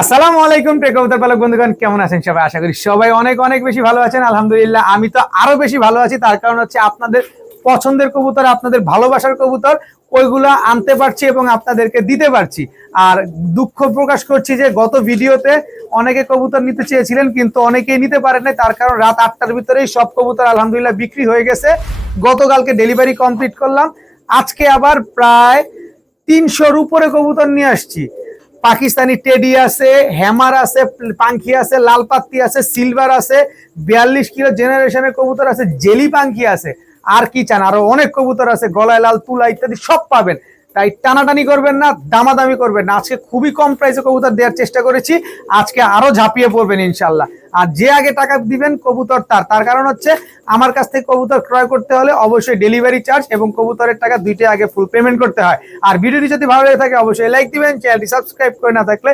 আসসালামু আলাইকুম টেকওভার পালক বন্ধুগণ, কেমন আছেন সবাই? আশা করি সবাই অনেক অনেক বেশি ভালো আছেন। আলহামদুলিল্লাহ আমি তো আরো বেশি ভালো আছি। তার কারণ হচ্ছে আপনাদের পছন্দের কবুতর, আপনাদের ভালোবাসার কবুতর ওইগুলা আনতে পারছি এবং আপনাদেরকে দিতে পারছি। আর দুঃখ প্রকাশ করছি যে গত ভিডিওতে অনেকে কবুতর নিতে চেয়েছিলেন কিন্তু অনেকেই নিতে পারেন নাই। তার কারণ রাত 8টার ভিতরেই সব কবুতর আলহামদুলিল্লাহ বিক্রি হয়ে গেছে। গতকালকে ডেলিভারি কমপ্লিট করলাম, আজকে আবার প্রায় 300-র উপরে কবুতর নিয়ে আসছি। পাকিস্তানি টেডি আছে, হ্যামার আছে, পাঙ্খি আছে, লাল পাত্তি আছে, সিলভার আছে, 42 কিলো জেনারেশনের কবুতর আছে, জেলি পাঙ্খি আছে। আর কি চান, আরো অনেক কবুতর আছে, গলায় লাল, তুলা ইত্যাদি সব পাবেন। তাই টানাটানি করবেন না, দামাদামি করবেন না। আজকে খুবই কম প্রাইসে কবুতর দেওয়ার চেষ্টা করেছি, আজকে আরো ঝাঁপিয়ে পড়বেন ইনশাল্লাহ। আর যে আগে টাকা দিবেন কবুতর তার কারণ হচ্ছে আমার কাছ থেকে কবুতর ক্রয় করতে হলে অবশ্যই ডেলিভারি চার্জ এবং কবুতরের টাকা দুইটাই আগে ফুল পেমেন্ট করতে হয়। আর ভিডিওটি যদি ভালো লেগে থাকে অবশ্যই লাইক দিবেন, চ্যানেলটি সাবস্ক্রাইব করে না থাকলে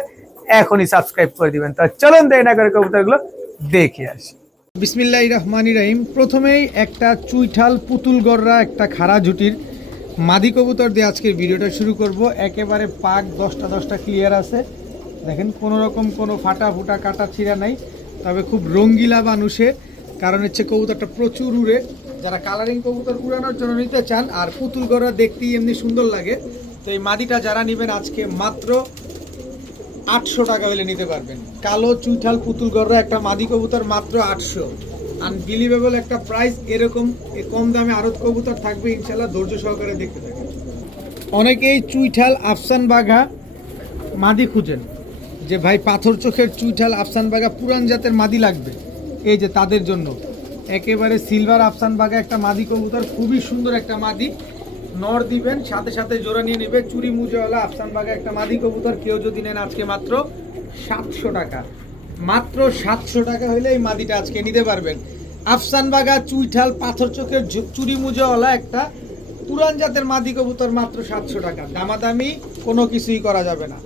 এখনই সাবস্ক্রাইব করে দিবেন। তো চলুন দেরি না করে কবুতরগুলো দেখে আসি। বিসমিল্লাহির রহমানির রহিম। প্রথমেই একটা চুইঠাল পুতুল গররা একটা খাড়া ঝুটির মাদি কবুতর দিয়ে আজকের ভিডিওটা শুরু করব। একেবারে পাক 10টা ক্লিয়ার আছে, দেখেন কোনো রকম কোনো ফাটা ফুটা কাটা ছিঁড়া নাই। তবে খুব রঙ্গিলা মানুষে, কারণ হচ্ছে কবুতরটা প্রচুর উড়ে। যারা কালারিং কবুতর উড়ানোর জন্য নিতে চান আর পুতুল গররা দেখতেই এমনি সুন্দর লাগে, তো এই মাদিটা যারা নেবেন আজকে মাত্র 800 টাকা হলে নিতে পারবেন। কালো চুইঠাল পুতুল গররা একটা মাদি কবুতর মাত্র 800। আনবিলিভেবল একটা প্রাইস। এরকম কম দামে আরো কবুতর থাকবে ইনশাল্লাহ, ধৈর্য সহকারে দেখতে থাকেন। অনেকেই চুইঠাল আফসান বাঘা মাদি খুঁজেন, যে ভাই পাথর চোখের চুইঠাল আফসান বাঘা পুরান জাতের মাদি লাগবে, এই যে তাদের জন্য একেবারে সিলভার আফসান বাঘা একটা মাদি কবুতর, খুবই সুন্দর একটা মাদি। নর দিবেন, সাথে সাথে জোড়া নিয়ে নেবে। চুরি মুজোওয়ালা আফসান বাঘা একটা মাদি কবুতর কেউ যদি নেন আজকে মাত্র 700 টাকা। মাত্র 700 টাকা হইলে এই মাদিটা আজকে নিতে পারবেন। আফসান বাঘা চুইঠাল পাথর চোখের চুরি মুজোওয়ালা একটা পুরান জাতের মাদি কবুতর মাত্র 700 টাকা। দামাদামি কোনো কিছুই করা যাবে না।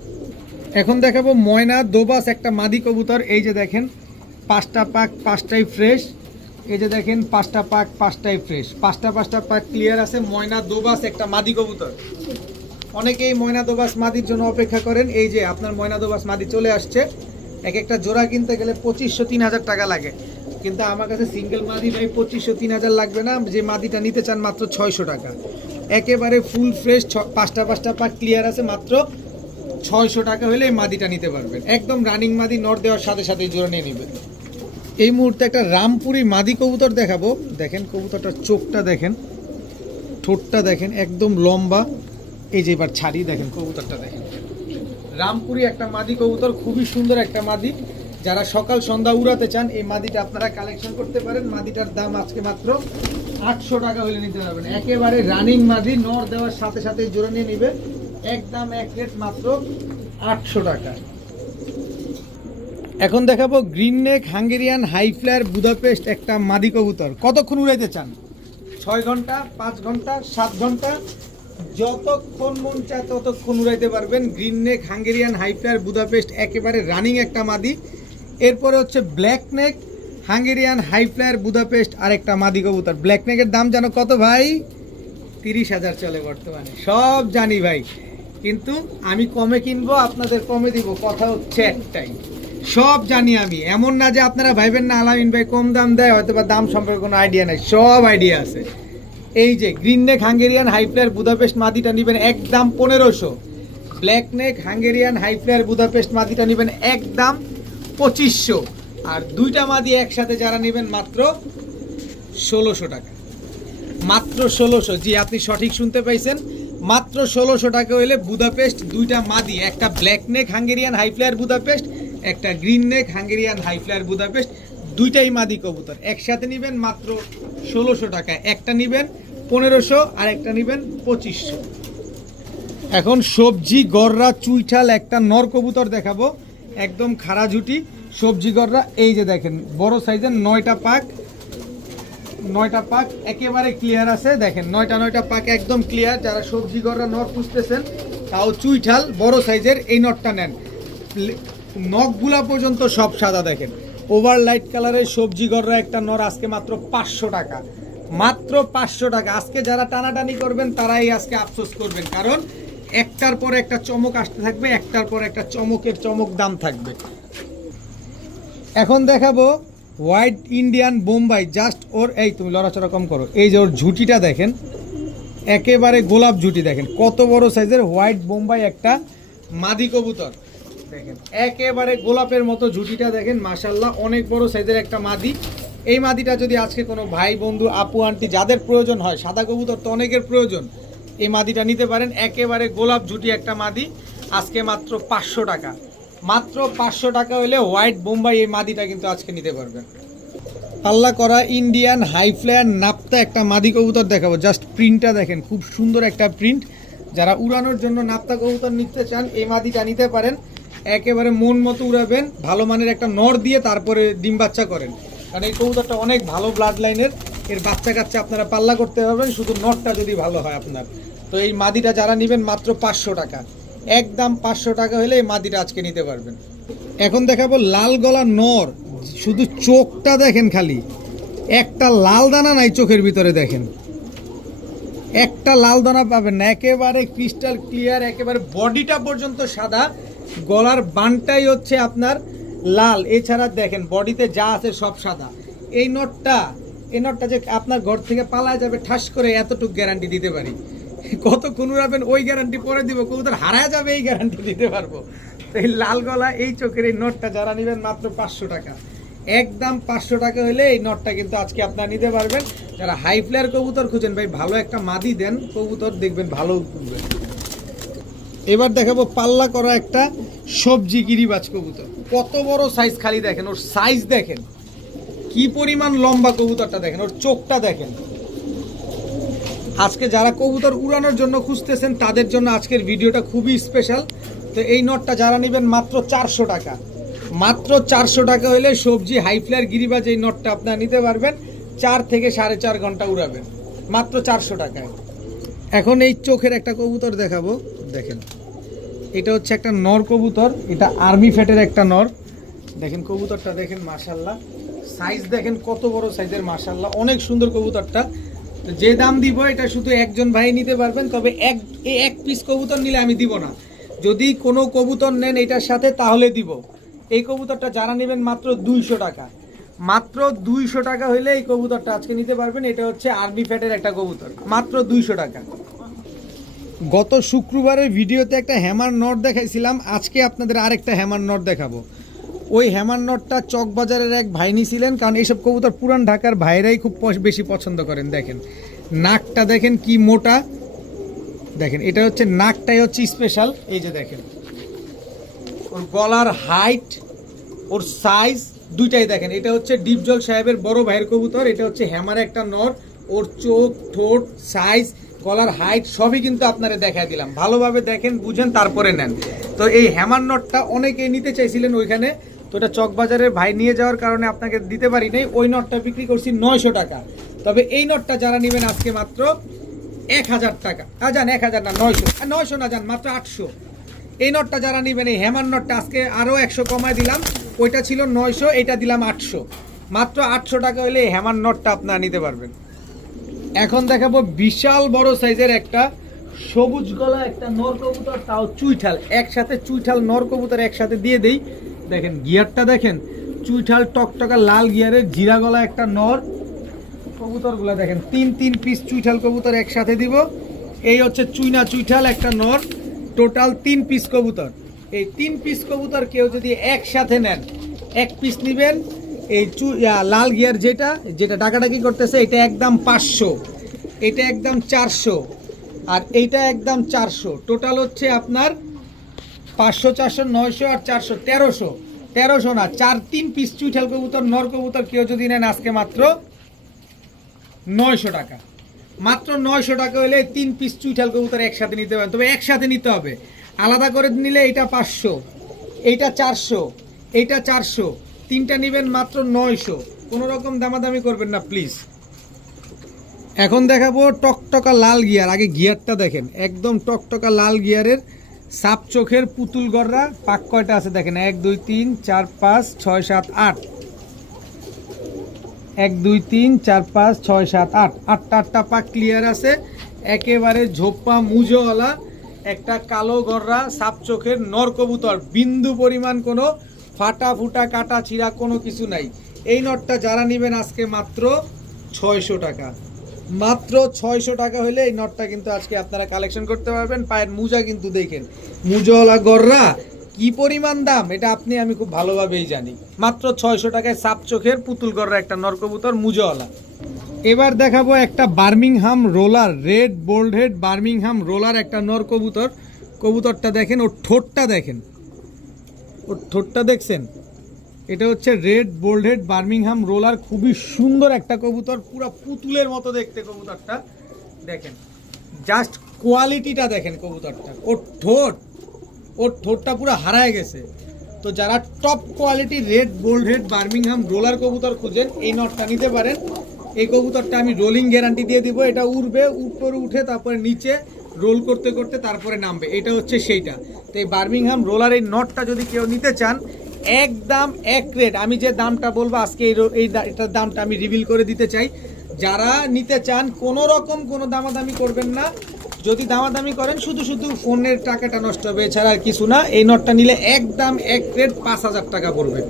এখন দেখাবো ময়না দোবাস একটা মাদি কবুতর। এই যে দেখেন 5টা পাক 5টাই ফ্রেশ। এই যে দেখেন 5টা পাক 5টাই ফ্রেশ, 5টা পাক ক্লিয়ার আছে। ময়না দোবাস একটা মাদি কবুতর। অনেকেই ময়না দোবাস মাদির জন্য অপেক্ষা করেন। এই যে আপনার ময়না দোবাস মাদি চলে আসছে। এক একটা জোড়া কিনতে গেলে 2500-3000 টাকা লাগে, কিন্তু আমার কাছে সিঙ্গেল মাদি ভাই 2500-3000 লাগবে না। যে মাদিটা নিতে চান মাত্র 600 টাকা। একেবারে ফুল ফ্রেশ, 5টা পাক ক্লিয়ার আছে, মাত্র 600 টাকা হলে এই মাদিটা নিতে পারবেন। একদম রানিং মাদি, নর দেওয়ার সাথে সাথে জোড়া নিয়ে নেবেন। এই মুহূর্তে একটা রামপুরি মাদি কবুতর দেখাবো। দেখেন কবুতরটার চোখটা দেখেন, ঠোঁটটা দেখেন একদম লম্বা। এই যে এবার ছাড়ি, দেখেন কবুতরটা দেখেন। রামপুরি একটা মাদি কবুতর, খুবই সুন্দর একটা মাদি। যারা সকাল সন্ধ্যা উড়াতে চান এই মাদিটা আপনারা কালেকশন করতে পারেন। মাদিটার দাম আজকে মাত্র 800 টাকা হলে নিতে পারবেন। একেবারে রানিং মাদি, নর দেওয়ার সাথে সাথে জোড়া নিয়ে নিবে। একদম এক রেট মাত্র 800 টাকা। এখন দেখাবো green neck Hungarian high flyer Budapest একটা মাদি কবুতর। কতক্ষণ উড়াইতে চান? 6 ঘন্টা, 5 ঘন্টা, 7 ঘন্টা, যতক্ষণ মন চায় ততক্ষণ উড়াইতে পারবেন। Green neck Hungarian high flyer Budapest একেবারে রানিং একটা মাদি। এরপরে হচ্ছে black neck Hungarian high flyer Budapest আর একটা মাদি কবুতর। ব্ল্যাক নেকের দাম জানো কত ভাই? 30,000 চলে বর্তমানে। সব জানি ভাই, কিন্তু আমি কমে কিনবো, আপনাদের কমে দিব, কথা হচ্ছে একটাই। সব জানি আমি, এমন না যে আপনারা ভাইবেন না আলামিন ভাই কম দাম দেয়, হয়তো বা দাম সম্পর্কে কোনো আইডিয়া নাই। সব আইডিয়া আছে। এই যে green neck Hungarian high flyer Budapest মাদিটা নেবেন একদম 1500। Black neck Hungarian high flyer Budapest মাদিটা নেবেন একদম 2500। আর দুইটা মাদি একসাথে যারা নেবেন মাত্র 1600 টাকা। মাত্র 1600। জি, আপনি সঠিক শুনতে পাইছেন, মাত্র 1600 টাকা হইলে বুদাপেস্ট দুইটা মাদি, একটা black neck Hungarian high flyer Budapest, একটা green neck Hungarian high flyer Budapest, দুইটাই মাদি কবুতর একসাথে নেবেন মাত্র 1600 টাকায়। একটা নেবেন 1500 আর একটা নেবেন 2500। এখন সবজি গররা চুইঠাল একটা নর কবুতর দেখাবো, একদম খাড়া ঝুটি সবজি গররা। এই যে দেখেন বড় সাইজের 9টা পাক একেবারে ক্লিয়ার আছে। দেখেন 9টা পাক একদম ক্লিয়ার। যারা সবজি গররা নর খুঁজতেছেন, তাও চুইঠাল বড় সাইজের এই নটটা নেন। নখগুলা পর্যন্ত সব সাদা। দেখেন ওভার লাইট কালারের সবজি গররা একটা নর আজকে মাত্র 500 টাকা। মাত্র 500 টাকা। আজকে যারা টানাটানি করবেন তারাই আজকে আফসোস করবেন, কারণ একটার পর একটা চমক আসতে থাকবে, একটার পর একটা চমকের চমক দাম থাকবে। এখন দেখাবো হোয়াইট ইন্ডিয়ান বোম্বাই, জাস্ট ওর এই তুমি লড়াচড়া কম করো, এই যে ওর ঝুটিটা দেখেন, একেবারে গোলাপ ঝুটি দেখেন, কত বড় সাইজের হোয়াইট বোম্বাই একটা মাদি কবুতর দেখেন, একেবারে গোলাপের মতো ঝুটিটা দেখেন, মাশাল্লাহ অনেক বড় সাইজের একটা মাদি। এই মাদিটা যদি আজকে কোনো ভাই বন্ধু আপু আন্টি যাদের প্রয়োজন হয়, সাদা কবুতর তো অনেকের প্রয়োজন, এই মাদিটা নিতে পারেন। একেবারে গোলাপ ঝুটি একটা মাদি, আজকে মাত্র 500 টাকা, মাত্র 500 টাকা হলে হোয়াইট বোম্বাই এই মাদিটা কিন্তু আজকে নিতে পারবেন। পাল্লা করা ইন্ডিয়ান হাই ফ্লায়ার নাপ্তা একটা মাদি কবুতর দেখাবো, জাস্ট প্রিন্টটা দেখেন, খুব সুন্দর একটা প্রিন্ট। যারা উড়ানোর জন্য নাপ্তা কবুতর নিতে চান এই মাদিটা নিতে পারেন, একেবারে মন মতো উড়াবেন, ভালো মানের একটা নর দিয়ে তারপরে ডিম বাচ্চা করেন, কারণ এই কবুতরটা অনেক ভালো ব্লাড লাইনের, এর বাচ্চা কাচ্চা আপনারা পাল্লা করতে পারবেন, শুধু নরটা যদি ভালো হয় আপনার। তো এই মাদিটা যারা নেবেন মাত্র 500 টাকা, একদম 500 টাকা হলে এই মাদিটা আজকে নিতে পারবেন। এখন দেখাবো লাল গলা নর, শুধু চোখটা দেখেন, খালি একটা লাল দানা নাই চোখের ভিতরে, দেখেন একটা লাল দানা পাবেন না, একেবারে ক্রিস্টাল ক্লিয়ার, একেবারে বডিটা পর্যন্ত সাদা, গলার বানটাই হচ্ছে আপনার লাল, এছাড়া দেখেন বডিতে যা আছে সব সাদা। এই নটটা যে আপনার ঘর থেকে পালায় যাবে ঠাস করে, এতটুকু গ্যারান্টি দিতে পারি। কতক্ষণ উড়াবেন ওই গ্যারান্টি পরে দিব, কবুতর হারায় যাবে এই গ্যারান্টি দিতে পারবো। তো এই লাল গলা এই চোখের এই নটটা যারা নেবেন মাত্র 500 টাকা, একদম 500 টাকা হলে এই নটটা কিন্তু আজকে আপনারা নিতে পারবেন। যারা হাই ফ্লায়ার কবুতর খুঁজেন, ভাই ভালো একটা মাদি দেন, কবুতর দেখবেন ভালো উঠবে। এবার দেখাবো পাল্লা করা একটা সবজি গিরিবাজ কবুতর, কত বড় সাইজ, খালি দেখেন ওর সাইজ দেখেন, কি পরিমাণ লম্বা কবুতরটা দেখেন, ওর চোখটা দেখেন। আজকে যারা কবুতর উড়ানোর জন্য খুঁজতেছেন তাদের জন্য আজকের ভিডিওটা খুবই স্পেশাল। তো এই নটটা যারা নেবেন মাত্র 400 টাকা, মাত্র 400 টাকা হলে সবজি হাই ফ্লায়ার গিরিবাজ এই নটটা আপনারা নিতে পারবেন, 4 থেকে 4.5 ঘন্টা উড়াবেন, মাত্র 400 টাকায়। এখন এই চোখের একটা কবুতর দেখাবো, দেখেন এটা হচ্ছে একটা নর কবুতর, এটা আর্মি ফ্যাটের একটা নর, দেখেন কবুতরটা দেখেন, মাশাল্লাহ সাইজ দেখেন কত বড় সাইজের, মাশাল্লাহ অনেক সুন্দর কবুতরটা। যে দাম দিব এটা শুধু একজন ভাই নিতে পারবেন, তবে এক পিস কবুতর নিলে আমি দিব না, যদি কোনো কবুতর নেন এটার সাথে তাহলে দিব। এই কবুতরটা যারা নেবেন মাত্র 200 টাকা, মাত্র 200 টাকা হইলে এই কবুতরটা আজকে নিতে পারবেন। এটা হচ্ছে আর্মি ফ্যাটের একটা কবুতর, মাত্র 200 টাকা। গত শুক্রবারের ভিডিওতে একটা হ্যামার নট দেখাইছিলাম, আজকে আপনাদের আরেকটা হ্যামার নট দেখাবো। ওই হ্যামার নটটা চকবাজারের এক ভাই নিয়েছিলেন, কারণ এইসব কবুতর পুরান ঢাকার ভাইরাই খুব বেশি পছন্দ করেন। দেখেন নাকটা দেখেন কি মোটা, দেখেন এটা হচ্ছে নাকটাই হচ্ছে স্পেশাল, এই যে দেখেন ওর গলার হাইট, ওর সাইজ দুইটাই দেখেন। এটা হচ্ছে ডিপজল সাহেবের বড় ভাইয়ের কবুতর, এটা হচ্ছে হ্যামার একটা নর, ওর চোখ ঠোঁট সাইজ গলার হাইট সবই কিন্তু আপনারা দেখাই দিলাম, ভালোভাবে দেখেন বুঝেন তারপরে নেন। তো এই হ্যামার নটটা অনেকেই নিতে চাইছিলেন ওইখানে, তো এটা চকবাজারের ভাই নিয়ে যাওয়ার কারণে আপনাকে দিতে পারি নাই, ওই নটটা বিক্রি করছি 900 টাকা। তবে এই নটটা যারা নেবেন আজকে মাত্র 1000 টাকা, যান 1000 না 900 না, যান মাত্র 800। এই নটটা যারা নেবেন এই হ্যামার নটটা আজকে আরও 100 কমায় দিলাম, ওইটা ছিল 900, এটা দিলাম 800, মাত্র 800 টাকা হলে এই হ্যামার নটটা আপনারা নিতে পারবেন। এখন দেখাবো বিশাল বড় সাইজের একটা সবুজ গলা একটা নর কবুতর, তাও চুইঠাল, একসাথে চুইঠাল নর কবুতর একসাথে দিয়ে দেই। দেখেন গিয়ারটা দেখেন, চুইঠাল টকটকা লাল গিয়ারের জিরা গলা একটা নর কবুতরগুলো দেখেন, 3 পিস চুইঠাল কবুতর একসাথে দিব। এই হচ্ছে চুইনা চুইঠাল একটা নর, টোটাল 3 পিস কবুতর। এই 3 পিস কবুতর কেউ যদি একসাথে নেন, 1 পিস নেবেন, এই লাল গিয়ার যেটা ডাকাডাকি করতেছে এটা একদম 500, এটা একদম 400, আর এইটা একদম 400, টোটাল হচ্ছে আপনার 500 400 900 আর 400 1300 না, 3 পিস চুইঠাল কবুতর নর কবুতর কেউ যদি নেন আজকে মাত্র 900 টাকা, মাত্র 900 টাকা হলে 3 পিস চুইঠাল কবুতর একসাথে নিতে পারেন। তবে একসাথে নিতে হবে, আলাদা করে নিলে এটা 500, এইটা 400, এইটা 400, তিনটা নেবেন মাত্র 900, কোনো রকম দামাদামি করবেন না প্লিজ। এখন দেখাবো টকটকা লাল গিয়ার, আগে গিয়ারটা দেখেন, একদম টকটকা লাল গিয়ারের সাপ চোখের পুতুল গররা, পাক কয়টা আছে দেখেন, 1 2 3 4 5 6 7 8, 1 2 3 4 5 6 7 8, 8টা পাক ক্লিয়ার আছে, একেবারে ঝোপ্পা মুজোওয়ালা, একটা কালো গররা সাপ চোখের নর কবুতর, বিন্দু পরিমাণ কোনো ফাটা ফুটা কাটা ছিঁড়া কোনো কিছু নাই। এই নটটা যারা নেবেন আজকে মাত্র 600 টাকা, মাত্র 600 টাকা হলে এই নটটা কিন্তু আজকে আপনারা কালেকশন করতে পারবেন। পায়ের মোজা কিন্তু দেখেন, মুজাওয়ালা গররা কি পরিমাণ দাম এটা আমি খুব ভালোভাবেই জানি। মাত্র 600 টাকায় সাপ চোখের পুতুল গররা একটা নর কবুতর মুজাওয়ালা। এবার দেখাবো একটা Birmingham roller, red bald head Birmingham roller একটা নর কবুতর। কবুতরটা দেখেন, ওর ঠোঁটটা দেখেন, ওর ঠোঁটটা দেখছেন? এটা হচ্ছে red bald head Birmingham roller, খুবই সুন্দর একটা কবুতর, পুরো পুতুলের মতো দেখতে কবুতরটা। দেখেন জাস্ট কোয়ালিটিটা দেখেন কবুতরটা, ওর ঠোঁটটা পুরো হারায় গেছে। তো যারা top quality red bald head Birmingham roller কবুতর খুঁজেন এই নটটা নিতে পারেন। এই কবুতরটা আমি রোলিং গ্যারান্টি দিয়ে দিব, এটা উঠবে, উপরে উঠে তারপরে নিচে রোল করতে করতে তারপরে নামবে, এটা হচ্ছে সেইটা। তো এই বার্মিংহাম রোলার এই নটটা যদি কেউ নিতে চান একদম এক রেট, আমি যে দামটা বলবো আজকে এটার দামটা আমি রিভিল করে দিতে চাই। যারা নিতে চান কোনো রকম কোনো দামাদামি করবেন না, যদি দামাদামি করেন শুধু শুধু ফোনের টাকাটা নষ্ট হবে, এছাড়া আর কিছু না। এই নটটা নিলে একদম এক রেট 5000 টাকা পড়বে,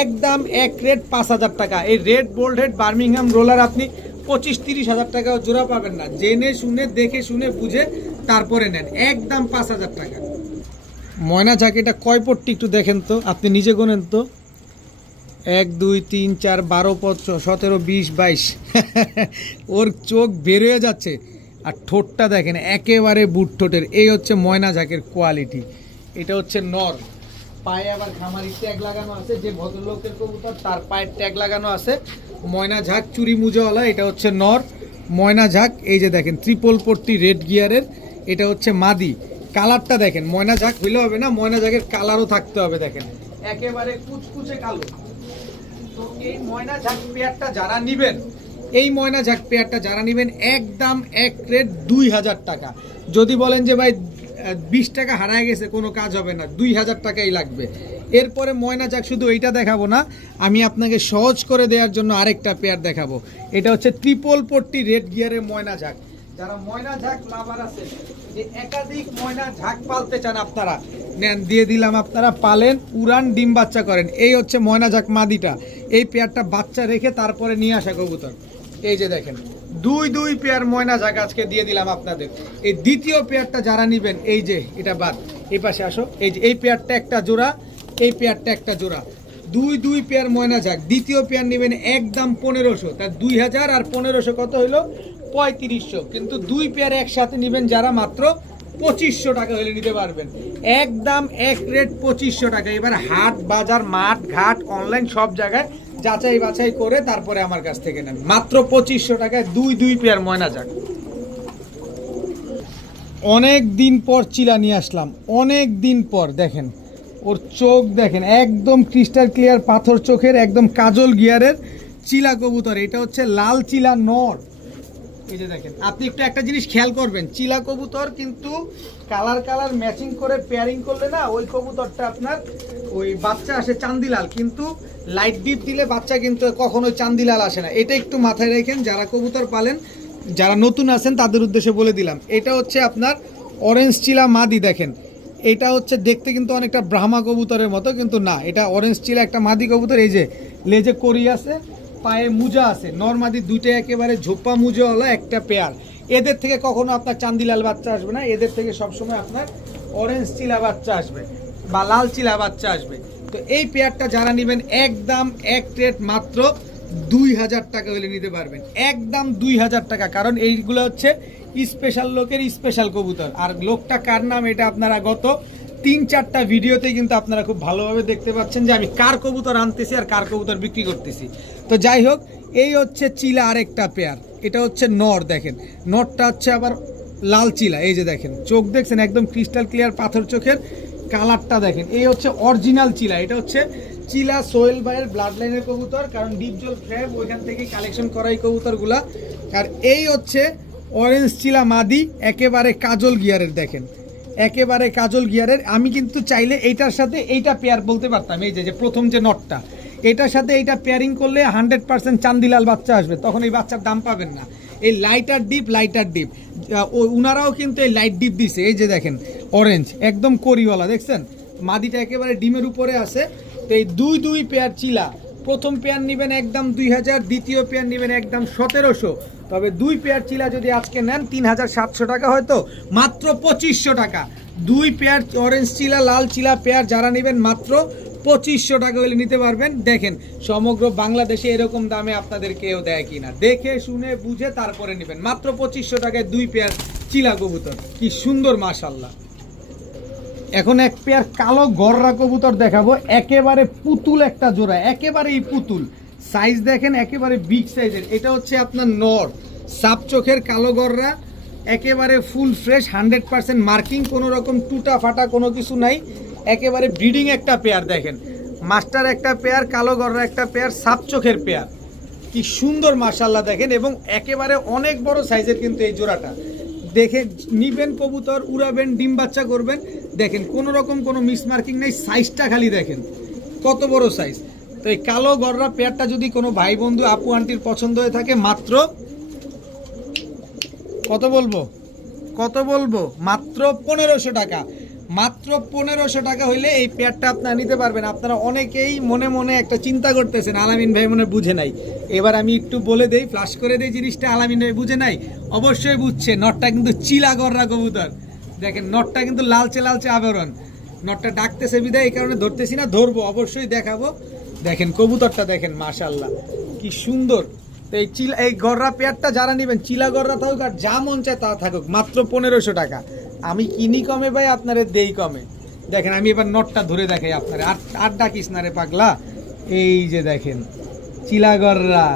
একদম এক রেট 5000 টাকা। এই red bald head Birmingham roller আপনি 25-30 হাজার টাকা জোড়া পাবেন না, জেনে শুনে দেখে শুনে বুঝে তারপরে নেন, একদম 5000 টাকা। ময়না ঝাঁকিটা কয় পট্টি একটু দেখেন তো, আপনি নিজে গোনেন তো, 1 2 3 4 12 15 17 20 22 ওর চোখ বের হয়ে যাচ্ছে। আর ঠোঁটটা দেখেন একেবারে বুট ঠোঁটের, এই হচ্ছে ময়না ঝাঁকের কোয়ালিটি। এটা হচ্ছে নর, পায়ে আবার খামারি ট্যাগ লাগানো আছে, যে ভদ্রলোকের কবুতর তার পায়ের ট্যাগ লাগানো আছে। ময়না ঝাঁক চুরি মুজাওয়ালা, এটা হচ্ছে নর ময়না ঝাঁক। এই যে দেখেন ট্রিপল পট্টি রেড গিয়ারের, এটা হচ্ছে মাদি। কালারটা দেখেন, ময়না ঝাঁক হইলে হবে না, ময়না ঝাঁকের কালারও থাকতে হবে। দেখেন একেবারে কুচকুচে কালো। তো এই ময়না ঝাঁক পেয়ারটা যারা নিবেন, এই ময়না ঝাঁক পেয়ারটা যারা নিবেন একদম এক রেট 2000 টাকা। যদি বলেন যে ভাই 20 টাকা হারায় গেছে কোনো কাজ হবে না, 2000 টাকাই লাগবে। এরপরে ময়না ঝাঁক শুধু এইটা দেখাবো না, আমি আপনাকে সহজ করে দেওয়ার জন্য আরেকটা পেয়ার দেখাবো। এটা হচ্ছে ট্রিপল পট্টি রেড গিয়ারের ময়না ঝাঁক। যারা ময়না ঝাঁক লাভার আছে, যে একাধিক ময়না ঝাঁক পালতে চান আপনারা নেন, দিয়ে দিলাম, আপনারা পালেন, উড়ান, ডিম বাচ্চা করেন। এই হচ্ছে ময়না ঝাঁক মাদিটা, এই পেয়ারটা বাচ্চা রেখে তারপরে নিয়ে আসা কবুতর। এই যে দেখেন দুই পেয়ার ময়না ঝাঁক আজকে দিয়ে দিলাম আপনাদের। এই দ্বিতীয় পেয়ারটা যারা নেবেন, এই যে এটা বাদ, এই পাশে আসো, এই যে এই পেয়ারটা একটা জোড়া, এই পেয়ারটা একটা জোড়া, দুই পেয়ার ময়না ঝাঁক। দ্বিতীয় পেয়ার নেবেন একদম 1500, তার 2000 আর 1500 কত হইলো 3500। কিন্তু দুই পেয়ার একসাথে নেবেন যারা মাত্র 2500 টাকা হলে নিতে পারবেন, একদম এক রেট 2500 টাকা। এবার হাট বাজার মাঠ ঘাট অনলাইন সব জায়গায় যাচাই বাছাই করে তারপরে আমার কাছ থেকে নেন, মাত্র 2500 টাকায় দুই পেয়ার ময়না ঝাঁক। অনেক দিন পর চিলা নিয়ে আসলাম, অনেক দিন পর। দেখেন ওর চোখ দেখেন, একদম ক্রিস্টাল ক্লিয়ার পাথর চোখের, একদম কাজল গিয়ারের চিলা কবুতর। এটা হচ্ছে লাল চিলা নর। এই যে দেখেন, আপনি একটু একটা জিনিস খেয়াল করবেন, চিলা কবুতর কিন্তু কালার ম্যাচিং করে পেয়ারিং করলে না ওই কবুতরটা আপনার ওই বাচ্চা আসে চান্দিলাল, কিন্তু লাইট ডিপ দিলে বাচ্চা কিন্তু কখনো চান্দিলাল আসে না। এটা একটু মাথায় রাখেন যারা কবুতর পালেন, যারা নতুন আছেন তাদের উদ্দেশ্যে বলে দিলাম। এটা হচ্ছে আপনার অরেঞ্জ চিলা মাদি। দেখেন এটা হচ্ছে দেখতে কিন্তু অনেকটা ব্রাহ্মা কবুতরের মতো, কিন্তু না, এটা অরেঞ্জ চিলা একটা মাদি কবুতর। এই যে লেজে করি আছে, পায়ে মুজা আছে, নরমাদি দুইটাই একেবারে ঝোপ্পা মুজাওয়ালা একটা পেয়ার। এদের থেকে কখনো আপনার চান্দিলাল বাচ্চা আসবে না, এদের থেকে সবসময় আপনার অরেঞ্জ চিলা বাচ্চা আসবে বা লাল চিলা বাচ্চা আসবে। তো এই পেয়ারটা যারা নেবেন একদম এক রেট মাত্র 2000 টাকা হলে নিতে পারবেন, একদম 2000 টাকা। কারণ এইগুলো হচ্ছে স্পেশাল লোকের স্পেশাল কবুতর। আর লোকটা কার নাম এটা আপনারা গত 3-4টা ভিডিওতে কিন্তু আপনারা খুব ভালোভাবে দেখতে পাচ্ছেন যে আমি কার কবুতর আনতেছি আর কার কবুতর বিক্রি করতেছি। তো যাই হোক, এই হচ্ছে চিলা আরেকটা পেয়ার, এটা হচ্ছে নর। দেখেন নরটা হচ্ছে আবার লাল চিলা। এই যে দেখেন চোখ দেখছেন, একদম ক্রিস্টাল ক্লিয়ার পাথর চোখের, কালারটা দেখেন। এই হচ্ছে অরিজিনাল চিলা, এটা হচ্ছে চিলা সোহেল ভাইয়ের ব্লাড লাইনের কবুতর, কারণ ডিপজল ফ্রেম ওইখান থেকেই কালেকশন করা এই কবুতরগুলা। আর এই হচ্ছে অরেঞ্জ চিলা মাদি, একেবারে কাজল গিয়ারের। দেখেন একেবারে কাজল গিয়ারের। আমি কিন্তু চাইলে এইটার সাথে এইটা পেয়ার বলতে পারতাম, এই যে প্রথম যে নটটা, এটার সাথে এইটা পেয়ারিং করলে 100% চান্দিলাল বাচ্চা আসবে, তখন এই বাচ্চার দাম পাবেন না। এই লাইটার ডিপ উনারাও কিন্তু এই লাইট ডিপ দিছে, এই যে দেখেন অরেঞ্জ একদম করিওয়ালা দেখছেন, মাদিটা একেবারে ডিমের উপরে আছে। তো এই দুই পেয়ার চিলা, প্রথম পেয়ার নেবেন একদম 2000, দ্বিতীয় পেয়ার নেবেন একদম 1700। তবে 2 পেয়ার চিলা যদি আজকে নেন 3700 টাকা, হয়তো মাত্র 2500 টাকা। 2 পেয়ার অরেঞ্জ চিলা লাল চিলা পেয়ার যারা নেবেন মাত্র 2500 টাকা হলে নিতে পারবেন। দেখেন সমগ্র বাংলাদেশে এরকম দামে আপনাদের কেউ দেয় কিনা, দেখে শুনে বুঝে তারপরে নেবেন। মাত্র 2500 টাকায় 2 পেয়ার চিলা কবুতর, কি সুন্দর মাশাআল্লাহ। এখন এক পেয়ার কালো গররা কবুতর দেখাবো, একেবারে পুতুল একটা জোড়া, একেবারেই পুতুল। সাইজ দেখেন একেবারে বিগ সাইজের। এটা হচ্ছে আপনার নর, সাপ চোখের কালো গররা, একেবারে ফুল ফ্রেশ, 100% মার্কিং, কোনো রকম টুটা ফাটা কোনো কিছু নাই, একেবারে ব্রিডিং একটা পেয়ার। দেখেন মাস্টার একটা পেয়ার, কালো গররা একটা পেয়ার, সাপ চোখের পেয়ার, কি সুন্দর মাশাআল্লাহ দেখেন। এবং একেবারে অনেক বড় সাইজের কিন্তু এই জোড়াটা। দেখে নিবেন কবুতর, উড়াবেন, ডিম বাচ্চা করবেন। দেখেন কোনো রকম কোনো মিসমার্কিং নেই, সাইজটা খালি দেখেন কত বড় সাইজ। তো এই কালো গররা পেয়ারটা যদি কোনো ভাই বন্ধু আপু আন্টির পছন্দ হয়ে থাকে, মাত্র কত বলবো মাত্র 1500 টাকা। মাত্র 1500 টাকা হইলে এই পেয়ারটা আপনারা নিতে পারবেন। আপনারা অনেকেই মনে মনে একটা চিন্তা করতেছেন, আলামিন ভাই মনে বুঝে নাই। এবার আমি একটু বলে দেই, ফ্লাশ করে দেই জিনিসটা। আলামিন ভাই বুঝে নাই, অবশ্যই বুঝছে। নটটা কিন্তু চিলা গররা কবুতর, দেখেন নটটা কিন্তু লালচে আবরণ। নটটা ডাকতেছে বিদায়, এই কারণে ধরতেছি না, ধরবো অবশ্যই দেখাবো। দেখেন কবুতরটা দেখেন মাশাআল্লাহ কি সুন্দর। তো এই গররা পেয়ারটা যারা নেবেন, চিলা গররা থাকুক আর যা মন চায় তা থাকুক, মাত্র 1500 টাকা। আমি কিনি কমে ভাই, আপনারে দেই কমে। দেখেন আমি এবার নটটা ধরে দেখাই আপনারে, আর ডাকিস না রে পাগলা। এই যে দেখেন চিলা গররা,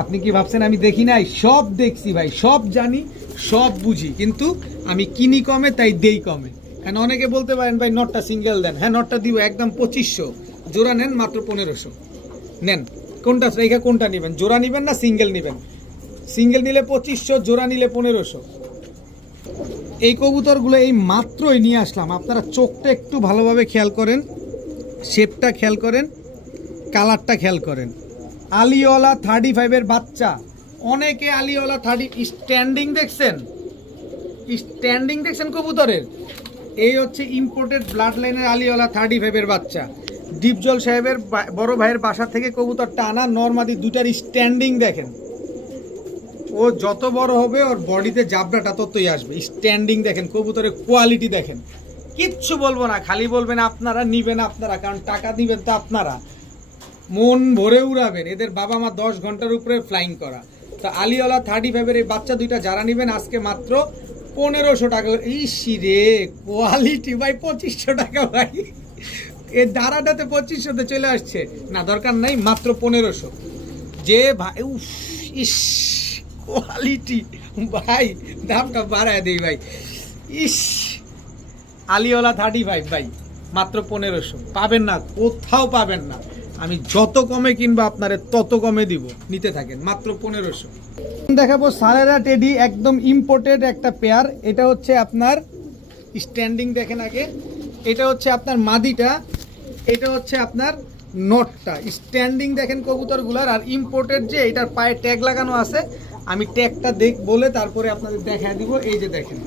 আপনি কি ভাবছেন আমি দেখি নাই? সব দেখছি ভাই, সব জানি, সব বুঝি, কিন্তু আমি কিনি কমে তাই দেই কমে। হ্যাঁ, অনেকে বলতে পারেন ভাই নটটা সিঙ্গেল দেন। হ্যাঁ, নটটা দিব একদম 2500, জোড়া নেন মাত্র 1500। নেন কোনটা রেখা, কোনটা নেবেন? জোড়া নেবেন না সিঙ্গেল নেবেন? সিঙ্গেল নিলে 2500, জোড়া নিলে 1500। এই কবুতরগুলো এই মাত্রই নিয়ে আসলাম। আপনারা চোখটা একটু ভালোভাবে খেয়াল করেন, শেপটা খেয়াল করেন, কালারটা খেয়াল করেন। আলিওয়ালা 35-এর বাচ্চা। অনেকে আলিওয়ালা 30 স্ট্যান্ডিং দেখছেন, কবুতরের। এই হচ্ছে ইম্পোর্টেড ব্লাড লাইনের আলিওয়ালা 35-এর বাচ্চা। ডিপজল সাহেবের বড় ভাইয়ের বাসা থেকে কবুতরটা আনা, নরমাদি দুটার স্ট্যান্ডিং দেখেন। ও যত বড় হবে ওর বডিতে জাবড়াটা ততই আসবে। স্ট্যান্ডিং দেখেন, কবুতরের কোয়ালিটি দেখেন। কিচ্ছু বলবো না, খালি বলবেন আপনারা নিবেন আপনারা, কারণ টাকা দিবেন তো আপনারা, মন ভরে উড়াবেন। এদের বাবা মা 10 ঘন্টার উপরে ফ্লাইং করা। তো আলিওয়ালা 35-এর এই বাচ্চা দুইটা যারা নেবেন আজকে মাত্র 1500 টাকা। ইসি রে কোয়ালিটি ভাই, 2500 টাকা ভাই। এই দাঁড়াটাতে 2500তে চলে আসছে না, দরকার নাই, মাত্র 1500। যে ভাই ইস কোয়ালিটি ভাই, দামটা বাড়ায় দেই ভাই। ইস আলিওয়ালা 35 ভাই মাত্র 1500, পাবেন না, কোথাও পাবেন না। আমি যত কমে কিনবো আপনারে তত কমে দিব, নিতে থাকেন মাত্র 1500। দেখাবো সারেরা টেডি, একদম ইম্পোর্টেড একটা পেয়ার। এটা হচ্ছে আপনার স্ট্যান্ডিং দেখেন আগে, এটা হচ্ছে আপনার মাদিটা, এটা হচ্ছে আপনার নটটা। স্ট্যান্ডিং দেখেন কবুতরগুলার। আর ইম্পোর্টেড যে এটার পায়ে ট্যাগ লাগানো আছে, আমি ট্যাগটা বলে তারপরে আপনাদের দেখা দিব। এই যে দেখেন,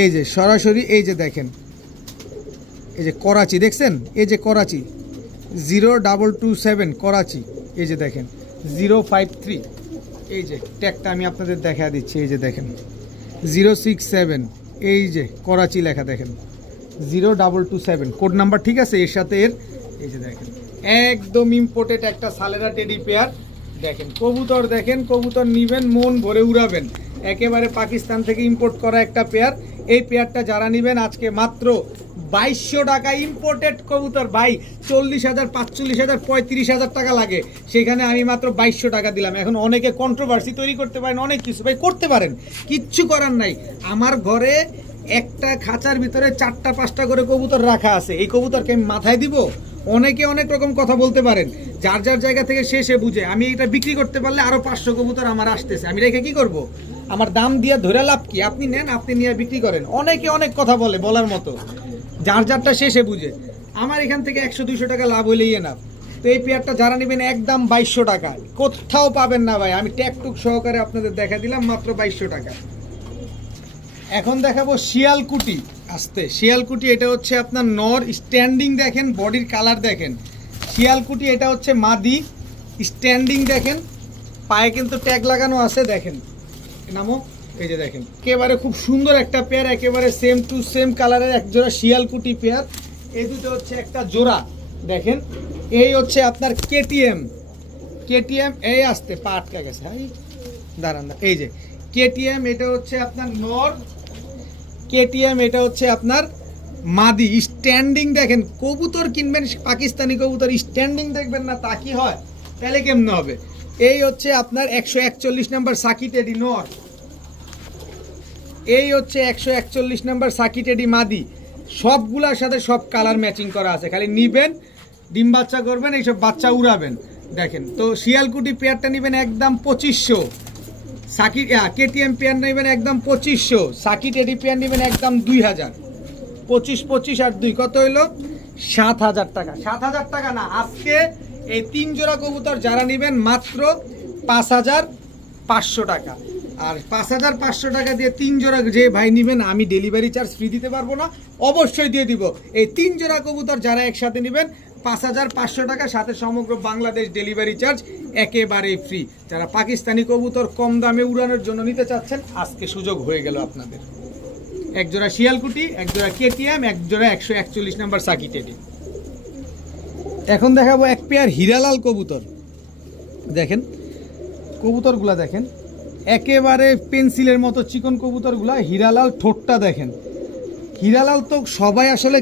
এই যে সরাসরি, এই যে দেখেন, এই যে করাচি দেখছেন, এই যে করাচি 0227 করাচি, এই যে দেখেন 053, এই যে ট্যাগটা আমি আপনাদের দেখা দিচ্ছি। এই যে দেখেন 067, এই যে করাচি লেখা দেখেন 0227 কোড নাম্বার, ঠিক আছে এর সাথে এর। এই যে দেখেন একদম ইম্পোর্টেড একটা সালেরা টেডি পেয়ার। দেখেন কবুতর, দেখেন কবুতর নিবেন মন ভরে উড়াবেন। একেবারে পাকিস্তান থেকে ইম্পোর্ট করা একটা পেয়ার। এই পেয়ারটা যারা নেবেন আজকে মাত্র 2200 টাকা। ইম্পোর্টেড কবুতর ভাই 40,000, 45,000, 35,000 টাকা লাগে, সেখানে আমি মাত্র 2200 টাকা দিলাম। এখন অনেকে কন্ট্রোভার্সি তৈরি করতে পারেন, অনেক কিছু ভাই করতে পারেন, কিচ্ছু করার নাই। আমার ঘরে একটা খাঁচার ভিতরে 4টা-5টা করে কবুতর রাখা আছে, এই কবুতরকে আমি মাথায় দিব? অনেকে অনেক রকম কথা বলতে পারেন, যার যার জায়গা থেকে সে বুঝে। আমি এটা বিক্রি করতে পারলে আরো 500 কবুতর আমার আসতেছে, আমি রেখে কি করব? আমার দাম দিয়ে ধরে লাভ কি? আপনি নেন, আপনি নিয়ে বিক্রি করেন। অনেকে অনেক কথা বলে, বলার মতো, যার যারটা সে বুঝে। আমার এখান থেকে 100-200 টাকা লাভ হইলেই না। তো এই পেয়ারটা যারা নেবেন একদম 2200 টাকা, কোথাও পাবেন না ভাই, আমি ট্যাগটুক সহকারে আপনাদের দেখা দিলাম মাত্র 2200 টাকা। এখন দেখাবো শিয়ালকুটি, আস্তে শিয়ালকুটি, এটা হচ্ছে আপনার নর, স্ট্যান্ডিং দেখেন, বডির কালার দেখেন। শিয়ালকুটি এটা হচ্ছে মাদি, স্ট্যান্ডিং দেখেন, পায়ে কিন্তু ট্যাগ লাগানো আছে দেখেন, নামো, এই যে দেখেন একেবারে খুব সুন্দর একটা পেয়ার, একেবারে সেম টু সেম কালারের এক জোড়া শিয়ালকুটি পেয়ার। এই দুটো হচ্ছে একটা জোড়া দেখেন। এই হচ্ছে আপনার কেটিএম, কেটিএম, এই আসতে পা আটকা গেছে, হ্যাঁ দাঁড়ান, এই যে কেটিএম, এটা হচ্ছে আপনার নর, কেটিএম এটা হচ্ছে আপনার মাদি। স্ট্যান্ডিং দেখেন, কবুতর কিনবেন পাকিস্তানি কবুতর, স্ট্যান্ডিং দেখবেন না তা কি হয়, তাহলে কেমনে হবে। এই হচ্ছে আপনার 141 নাম্বার সাকি টেডি নর, এই হচ্ছে 141 নাম্বার সাকি টেডি মাদি। সবগুলার সাথে সব কালার ম্যাচিং করা আছে, খালি নিবেন ডিম বাচ্চা করবেন, এইসব বাচ্চা উড়াবেন দেখেন। তো শিয়ালকুটি পেয়ারটা নেবেন একদম 2500, সাকি কেটিএম পেয়ার নেবেন একদম 2500, সাকি টেডি পেয়ার নেবেন একদম 2000। 25 25 আর 2 কত হইলো? 7000 টাকা। 7000 টাকা না, আজকে এই 3 জোড়া কবুতর যারা নেবেন মাত্র 5500 টাকা। আর 5500 টাকা দিয়ে 3 জোড়া যে ভাই নেবেন, আমি ডেলিভারি চার্জ ফ্রি দিতে পারবো না, অবশ্যই দিয়ে দিব। এই 3 জোড়া কবুতর যারা একসাথে নেবেন 5500 টাকা, সাথে সমগ্র বাংলাদেশ ডেলিভারি চার্জ একেবারেই ফ্রি। যারা পাকিস্তানি কবুতর কম দামে উড়ানোর জন্য নিতে চাচ্ছেন, আজকে সুযোগ হয়ে গেল আপনাদের। এক জোড়া শিয়ালকুটি, এক জোড়া কেটিএম, এক জোড়া 141 নাম্বার সাকি টেডি। এখন দেখাবো এক পেয়ার হীরালাল কবুতর, দেখেন কবুতরগুলা দেখেন, একেবারে পেন্সিলের মতো চিকন কবুতরগুলা। হীরালাল ঠোঁটটা দেখেন, হীরালাল তো সবাই আসলে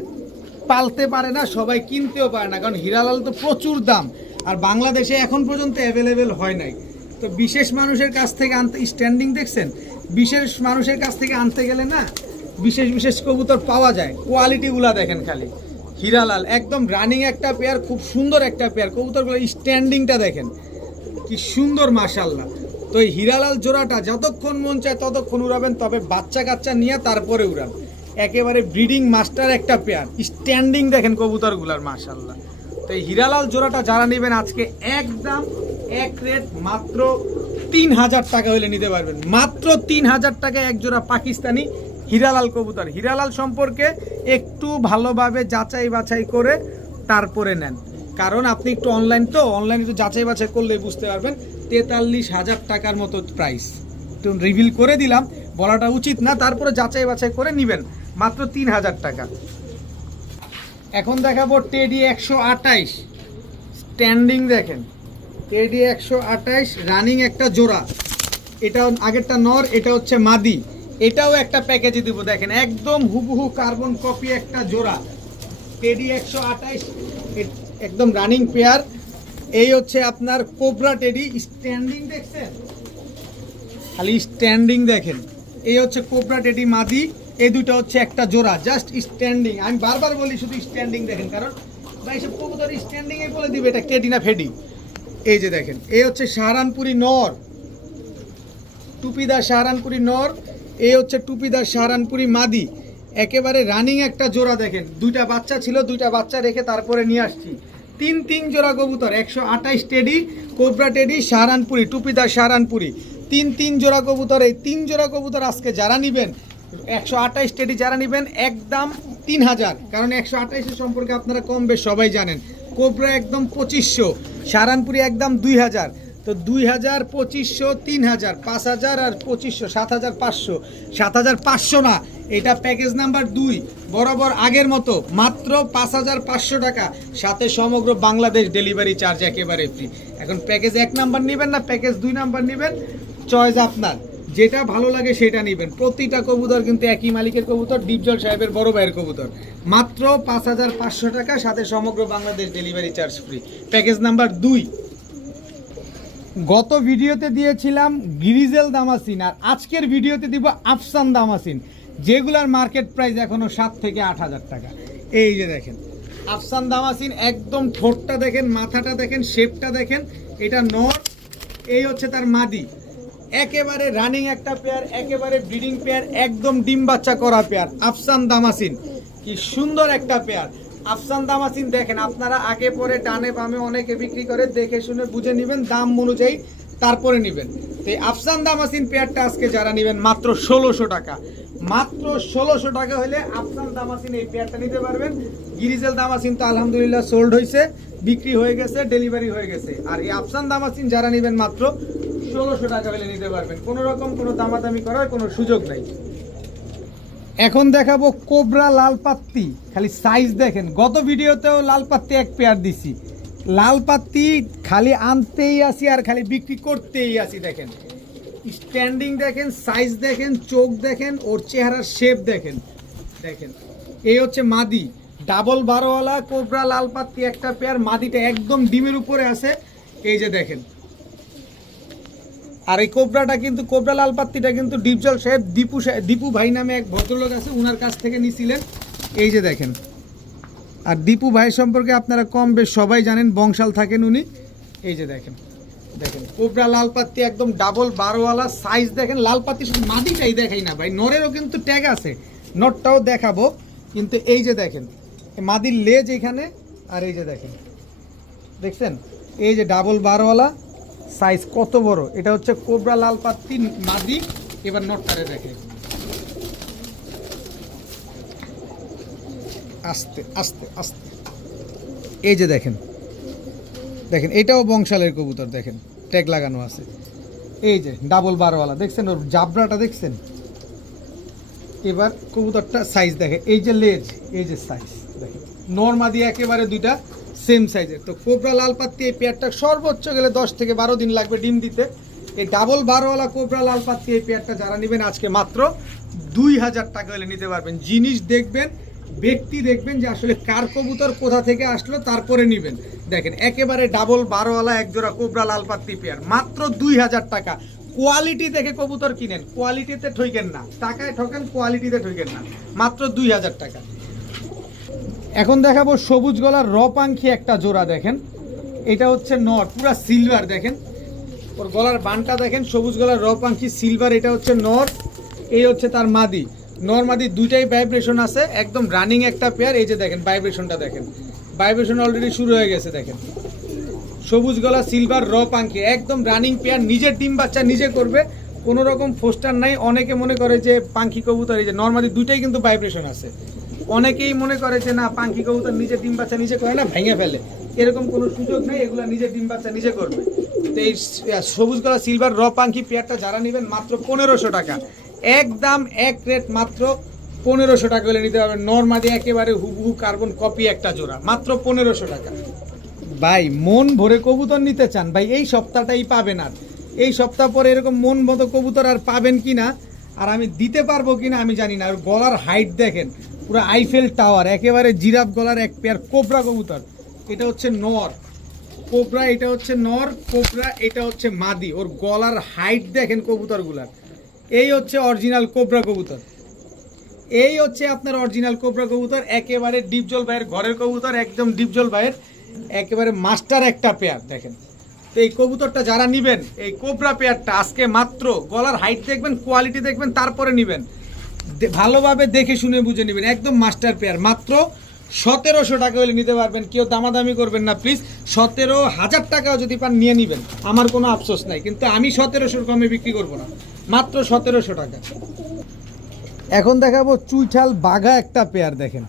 পালতে পারে না, সবাই কিনতেও পারে না, কারণ হীরালাল তো প্রচুর দাম, আর বাংলাদেশে এখন পর্যন্ত অ্যাভেলেবেল হয় নাই। তো বিশেষ মানুষের কাছ থেকে আনতে, স্ট্যান্ডিং দেখছেন, বিশেষ মানুষের কাছ থেকে আনতে গেলে না বিশেষ বিশেষ কবুতর পাওয়া যায়। কোয়ালিটিগুলা দেখেন খালি, হীরালাল একদম রানিং একটা পেয়ার, খুব সুন্দর একটা পেয়ার। কবুতরগুলো স্ট্যান্ডিংটা দেখেন কি সুন্দর, মাশাআল্লাহ। তো এই হীরালাল জোড়াটা যতক্ষণ মন চায় ততক্ষণ উড়াবেন, তবে বাচ্চা কাচ্চা নিয়ে তারপরে উড়ান। একেবারে ব্রিডিং মাস্টার একটা পেয়ার, স্ট্যান্ডিং দেখেন কবুতরগুলার, মাশাআল্লাহ। তো এই হীরালাল জোড়াটা যারা নেবেন আজকে একদম এক রেট মাত্র 3000 টাকা হলে নিতে পারবেন, মাত্র 3000 টাকা এক জোড়া পাকিস্তানি হীরালাল কবুতর। হীরালাল সম্পর্কে একটু ভালোভাবে যাচাই বাছাই করে তারপরে নেন, কারণ আপনি একটু অনলাইনে একটু যাচাই বাছাই করলেই বুঝতে পারবেন। 43,000 টাকার মতো প্রাইস, একটু রিভিল করে দিলাম, বলাটা উচিত না, তারপরে যাচাই বাছাই করে নেবেন, মাত্র 3000 টাকা। এখন দেখাবো টেডি 128, স্ট্যান্ডিং দেখেন, টেডি 128 রানিং একটা জোড়া। এটা আগেরটা নর, এটা হচ্ছে মাদি। এটাও একটা প্যাকেজে দিব, দেখেন একদম হুবহু কার্বন কপি একটা জোড়া। টেডি 128 একদম রানিং পেয়ার। এই হচ্ছে আপনার কোবরা টেডি, স্ট্যান্ডিং দেখছেন, খালি স্ট্যান্ডিং দেখেন। এই হচ্ছে কোবরা টেডি মাদি, এই দুটো হচ্ছে একটা জোড়া, জাস্ট স্ট্যান্ডিং। আমি বারবার বলি শুধু স্ট্যান্ডিং দেখেন, কারণ ভাই সব কবুতর স্ট্যান্ডিং এ বলে দিবে এটা টেডি না ফেডি। এই যে দেখেন, এই হচ্ছে সাহারানপুরি নর, টুপিদার সাহারানপুরি নর, এই হচ্ছে টুপিদার সাহারানপুরি মাদি। একেবারে রানিং একটা জোড়া দেখেন, দুইটা বাচ্চা ছিল, দুইটা বাচ্চা রেখে তারপরে নিয়ে আসছি। তিন জোড়া কবুতর, 128 টেডি, কোবরা টেডি, সাহারানপুরি, টুপিদার সাহারানপুরি, তিন জোড়া কবুতর। এই 3 জোড়া কবুতর আজকে যারা নেবেন 128 টেডি যারা নেবেন একদম 3000, কারণ 128 সম্পর্কে আপনারা কম বেশ সবাই জানেন। কোবরা একদম 2500, সাহারানপুরি একদম 2000। তো 2000, 2500, 3000, 5000 আর 2500, 7500। 7500 না, এটা প্যাকেজ নাম্বার 2, বরাবর আগের মতো মাত্র 5500 টাকা, সাথে সমগ্র বাংলাদেশ ডেলিভারি চার্জ একেবারে ফ্রি। এখন প্যাকেজ 1 নাম্বার নেবেন না প্যাকেজ 2 নাম্বার নেবেন, চয়েস আপনার, যেটা ভালো লাগে সেটা নেবেন। প্রতিটা কবুতর কিন্তু একই মালিকের কবুতর, ডিপজল সাহেবের বড় ভাইয়ের কবুতর, মাত্র 5500 টাকা, সাথে সমগ্র Bangladesh delivery charge free, package number 2। গত ভিডিওতে দিয়েছিলাম গ্রিজেল দামাসিন, আর আজকের ভিডিওতে দিব আফসান দামাসিন, যেগুলার মার্কেট প্রাইস এখনো 7 থেকে 8000 টাকা। এই যে দেখেন আফসান দামাসিন, একদম ঠোঁটটা দেখেন, মাথাটা দেখেন, শেপটা দেখেন, এটা নর, এই হচ্ছে তার মাদি। একেবারে রানিং একটা পেয়ার, একেবারে ব্রিডিং পেয়ার, একদম ডিম বাচ্চা করা পেয়ার, আফসান দামাসিন, কি সুন্দর একটা পেয়ার। আফসান দামাসিন দেখেন, আপনারা আগে পরে ডানে বামে অনেকে বিক্রি করে, দেখে শুনে বুঝে নেবেন, দাম অনুযায়ী তারপরে নেবেন। তো এই আফসান দামাসিন পেয়ারটা আজকে যারা নেবেন মাত্র 1600 টাকা, মাত্র 1600 টাকা হলে আফসান দামাসিন এই পেয়ারটা নিতে পারবেন। গিরিজেল দামাসিন তো আলহামদুলিল্লাহ সোল্ড হয়েছে, বিক্রি হয়ে গেছে, ডেলিভারি হয়ে গেছে। আর এই আফসান দামাসিন যারা নেবেন মাত্র 1600 টাকা হলে নিতে পারবেন, কোনো রকম কোনো দামাদামি করার কোনো সুযোগ নাই। এখন দেখাবো কোবরা লাল পাত্তি, খালি সাইজ দেখেন, গত ভিডিওতেও লাল পাত্তি এক পেয়ার দিছি, লাল পাত্তি খালি আনতেই আসি আর খালি বিক্রি করতেই আসি। দেখেন স্ট্যান্ডিং দেখেন, সাইজ দেখেন, চোখ দেখেন, ওর চেহারার শেপ দেখেন। দেখেন এই হচ্ছে মাদি, ডাবল 12ওয়ালা কোবরা লাল পাত্তি একটা পেয়ার, মাদিটা একদম ডিমের উপরে আছে, এই যে দেখেন। আর এই কোবরাটা কিন্তু, কোবরা লাল পাত্তিটা কিন্তু ডিপজল সাহেব দীপু ভাই নামে এক ভদ্রলোক আছে, উনার কাছ থেকে নিছিলেন, এই যে দেখেন। আর দীপু ভাই সম্পর্কে আপনারা কম বেশ সবাই জানেন, বংশাল থাকেন উনি, এই যে দেখেন। দেখেন কোবরা লাল পাত্তি একদম ডাবল 12ওয়ালা, সাইজ দেখেন। লাল পাত্তি শুধু মাদিটাই দেখাই না ভাই, নরেরও কিন্তু ট্যাগ আছে, নটটাও দেখাবো। কিন্তু এই যে দেখেন মাদির লেজ এখানে, আর এই যে দেখেন, দেখছেন এই যে ডাবল 12ওয়ালা, সাইজ কত বড়। এটা হচ্ছে কোবরা লাল পাত্তি মাদি। এবার নটটারে দেখে, আস্তে আস্তে আস্তে, এই যে দেখেন। দেখেন এটাও বংশালের কবুতর, দেখেন ট্যাগ লাগানো আছে, এই যে ডাবল 12ওয়ালা, দেখছেন ওর জাবরাটা দেখছেন। এবার কবুতরটা সাইজ দেখে, এই যে লেজ, এই যে সাইজ দেখেন, নরমাদি একেবারে দুইটা সেম সাইজের। তো কোবরা লাল পাত্তি এই পেয়ারটা সর্বোচ্চ গেলে 10 থেকে 12 দিন লাগবে ডিম দিতে। এই ডাবল 12ওয়ালা কোবরা লাল পাত্তি এই পেয়ারটা যারা নেবেন আজকে মাত্র 2000 টাকা হলে নিতে পারবেন। জিনিস দেখবেন, ব্যক্তি দেখবেন যে আসলে কার কবুতর কোথা থেকে আসলো, তারপরে নেবেন। দেখেন একেবারে ডাবল 12ওয়ালা একজোড়া কোবরা লাল পাত্তি পেয়ার, মাত্র 2000 টাকা। কোয়ালিটি দেখে কবুতর কিনেন, কোয়ালিটিতে ঠকেন না, টাকায় ঠকেন, কোয়ালিটিতে ঠকেন না, মাত্র 2000 টাকা। এখন দেখাবো সবুজ গলার রপাঙ্খি একটা জোড়া, দেখেন এটা হচ্ছে নর, পুরা সিলভার, দেখেন ওর গলার বানটা দেখেন, সবুজ গলার রপাঙ্খি সিলভার, এটা হচ্ছে নর, এই হচ্ছে তার মাদি। নর মাদি দুইটাই ভাইব্রেশন আছে, একদম রানিং একটা পেয়ার। এই যে দেখেন ভাইব্রেশনটা দেখেন, ভাইব্রেশন অলরেডি শুরু হয়ে গেছে। দেখেন সবুজ গলা সিলভার রপাঙ্খি একদম রানিং পেয়ার, নিজের ডিম বাচ্চা নিজে করবে, কোনো রকম ফোস্টার নাই। অনেকে মনে করে যে পাঙ্খি কবুতর, এই যে নর মাদি দুইটাই কিন্তু ভাইব্রেশন আছে, অনেকেই মনে করে যে না পাঙ্খি কবুতর নিজের ডিম বাচ্চা নিজে করে না, ভেঙে ফেলে, এরকম কোনো সুযোগ নেই, এগুলো নিজের ডিম বাচ্চা নিজে করবে। তো এই সবুজ গলা সিলভার র পাঙ্খি পেয়ারটা যারা নেবেন মাত্র 1500 টাকা, একদম এক রেট, মাত্র 1500 টাকা হলে নিতে পারবেন। নরমাদি একেবারে হুবহু কার্বন কপি একটা জোড়া, মাত্র 1500 টাকা। ভাই মন ভরে কবুতর নিতে চান ভাই, এই সপ্তাহটাই পাবেন, আর এই সপ্তাহ পরে এরকম মন মতো কবুতর আর পাবেন কিনা, আর আমি দিতে পারবো কিনা আমি জানি না। আর গলার হাইট দেখেন, পুরো আইফেল টাওয়ার, একেবারে জিরাফ গলার এক পেয়ার কোবরা কবুতর। এটা হচ্ছে নর কোবরা, এটা হচ্ছে নর কোবরা, এটা হচ্ছে মাদি। ওর গলার হাইট দেখেন কবুতরগুলার, এই হচ্ছে অরিজিনাল কোবরা কবুতর, এই হচ্ছে আপনার অরিজিনাল কোবরা কবুতর, একেবারে ডিপজল ভাইয়ের ঘরের কবুতর, একদম ডিপজল ভাইয়ের একেবারে মাস্টার একটা পেয়ার। দেখেন তো এই কবুতরটা যারা নেবেন, এই কোবরা পেয়ারটা আজকে মাত্র, গলার হাইট দেখবেন, কোয়ালিটি দেখবেন, তারপরে নেবেন, ভালোভাবে দেখে শুনে বুঝে নেবেন, একদম মাস্টার পেয়ার, মাত্র 1700 টাকা হলে নিতে পারবেন। কেউ দামাদামি করবেন না প্লিজ, 17,000 টাকাও যদি পান নিয়ে নেবেন, আমার কোনো আফসোস নাই, কিন্তু আমি 1700 কমে বিক্রি করব না, মাত্র 1700 টাকা। এখন দেখাবো চুইঠাল বাঘা একটা পেয়ার, দেখেন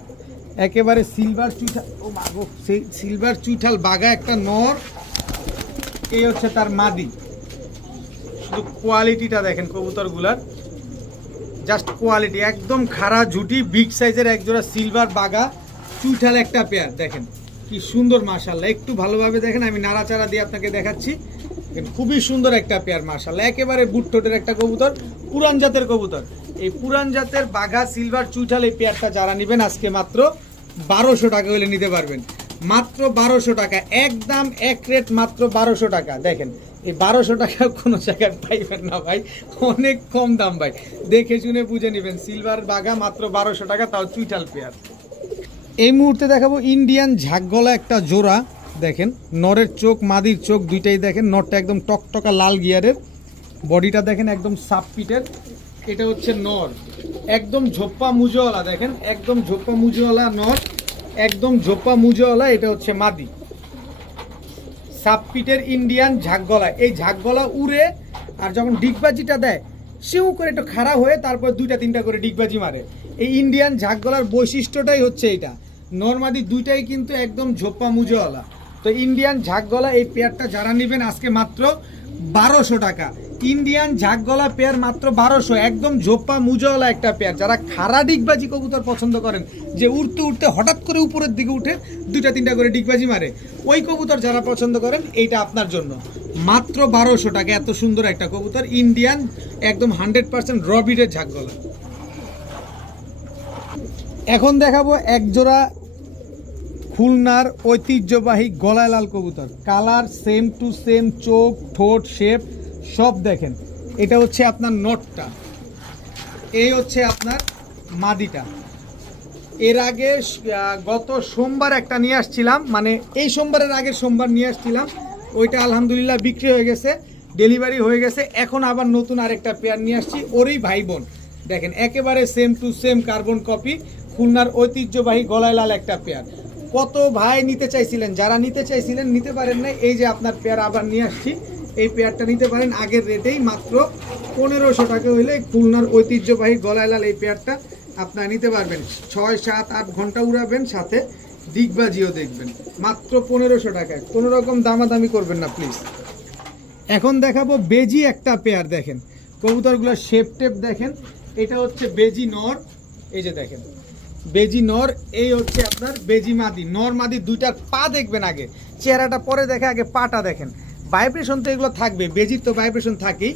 একেবারে সিলভার চুইঠাল, ও মাগো, সেই সিলভার চুইঠাল বাঘা একটা নর, এই হচ্ছে তার মাদি। শুধু কোয়ালিটিটা দেখেন কবুতরগুলার, জাস্ট কোয়ালিটি, একদম খাড়া ঝুটি, বিগ সাইজের একজোড়া সিলভার বাঘা চুইঠাল একটা পেয়ার। দেখেন কি সুন্দর, মাশাআল্লাহ, একটু ভালোভাবে দেখেন, আমি নাড়াচাড়া দিয়ে আপনাকে দেখাচ্ছি, খুবই সুন্দর একটা পেয়ার মাশাআল্লাহ, একেবারে বুটঠোটের একটা কবুতর, পুরান জাতের কবুতর। এই পুরান জাতের বাঘা সিলভার চুইঠাল এই পেয়ারটা যারা নেবেন আজকে মাত্র 1200 টাকা হলে নিতে পারবেন, মাত্র 1200 টাকা, একদম এক রেট, মাত্র 1200 টাকা। দেখেন এই 1200 টাকা কোনো জায়গায় পাইবেন না ভাই, অনেক কম দাম ভাই, দেখে শুনে বুঝে নেবেন। সিলভার বাঘা মাত্র 1200 টাকা, তাও চুইঠাল পেয়ার। এই মুহূর্তে দেখাবো ইন্ডিয়ান ঝাঁকগলা একটা জোড়া, দেখেন নরের চোখ মাদির চোখ দুইটাই দেখেন, নরটা একদম টকটকা লাল গিয়ারের, বডিটা দেখেন একদম সাপ পিটের। এটা হচ্ছে নর, একদম ঝোপ্পা মুজোওয়ালা, দেখেন একদম ঝোপ্পা মুজোওয়ালা নর, একদম ঝোপা মুজওয়ালা, এটা হচ্ছে মাদি। সাবপিটের ইন্ডিয়ান ঝাঁকগলা, এই ঝাঁকগলা উড়ে আর যখন ডিগবাজিটা দেয় সেও করে একটু খাড়া হয়ে তারপর 2-3টা করে ডিগবাজি মারে। এই ইন্ডিয়ান ঝাঁকগলার বৈশিষ্ট্যটাই হচ্ছে এটা। নরমাদি দুইটাই কিন্তু একদম ঝোপা মুজওয়ালা। তো ইন্ডিয়ান ঝাঁকগলা এই পেয়ারটা যারা নেবেন আজকে মাত্র 1200 টাকা। ইন্ডিয়ান ঝাঁকগলা পেয়ার মাত্র 1200, একদম ঝোপা মুজওয়ালা একটা পেয়ার। যারা খাড়া ডিগবাজি কবুতর পছন্দ করেন, যে উড়তে উড়তে হঠাৎ করে উপরের দিকে উঠে 2-3টা করে ডিগবাজি মারে, ওই কবুতর যারা পছন্দ করেন এইটা আপনার জন্য। মাত্র 1200 টাকা এত সুন্দর একটা কবুতর, ইন্ডিয়ান একদম 100% রবিডের ঝাঁকগলা। এখন দেখাবো একজোড়া খুলনার ঐতিহ্যবাহী গলায় লাল কবুতর। কালার সেম টু সেম, চোখ, ঠোঁট, শেপ সব দেখেন। এটা হচ্ছে আপনার নটটা, এই হচ্ছে আপনার মাদিটা। এর আগে গত সোমবার একটা নিয়ে আসছিলাম, মানে এই সোমবারের আগের সোমবার নিয়ে আসছিলাম, ওইটা আলহামদুলিল্লাহ বিক্রি হয়ে গেছে, ডেলিভারি হয়ে গেছে। এখন আবার নতুন আরেকটা পেয়ার নিয়ে আসছি, ওরই ভাই বোন। দেখেন একেবারে same to same carbon copy, খুলনার ঐতিহ্যবাহী গলায় লাল একটা পেয়ার। কত ভাই নিতে চাইছিলেন, যারা নিতে চাইছিলেন নিতে পারেন না, এই যে আপনার পেয়ার আবার নিয়ে আসছি। এই পেয়ারটা নিতে পারেন আগের রেটেই, মাত্র 1500 টাকা হইলে খুলনার ঐতিহ্যবাহী গলায় লাল এই পেয়ারটা আপনারা নিতে পারবেন। 6, 7, 8 ঘন্টা উড়াবেন, সাথে ডিগবাজিও দেখবেন, মাত্র 1500 টাকায়। কোনো রকম দামাদামি করবেন না প্লিজ। এখন দেখাবো বেজি একটা পেয়ার। দেখেন কবুতরগুলোর শেপ টেপ দেখেন। এটা হচ্ছে বেজি নর, এই যে দেখেন বেজি নর, এই হচ্ছে আপনার বেজি মাদি। নর মাদি দুইটার পা দেখবেন, আগে চেহারাটা পরে দেখে, আগে পাটা দেখেন। ভাইব্রেশন তো এগুলো থাকবে, বেজির তো ভাইব্রেশন থাকেই।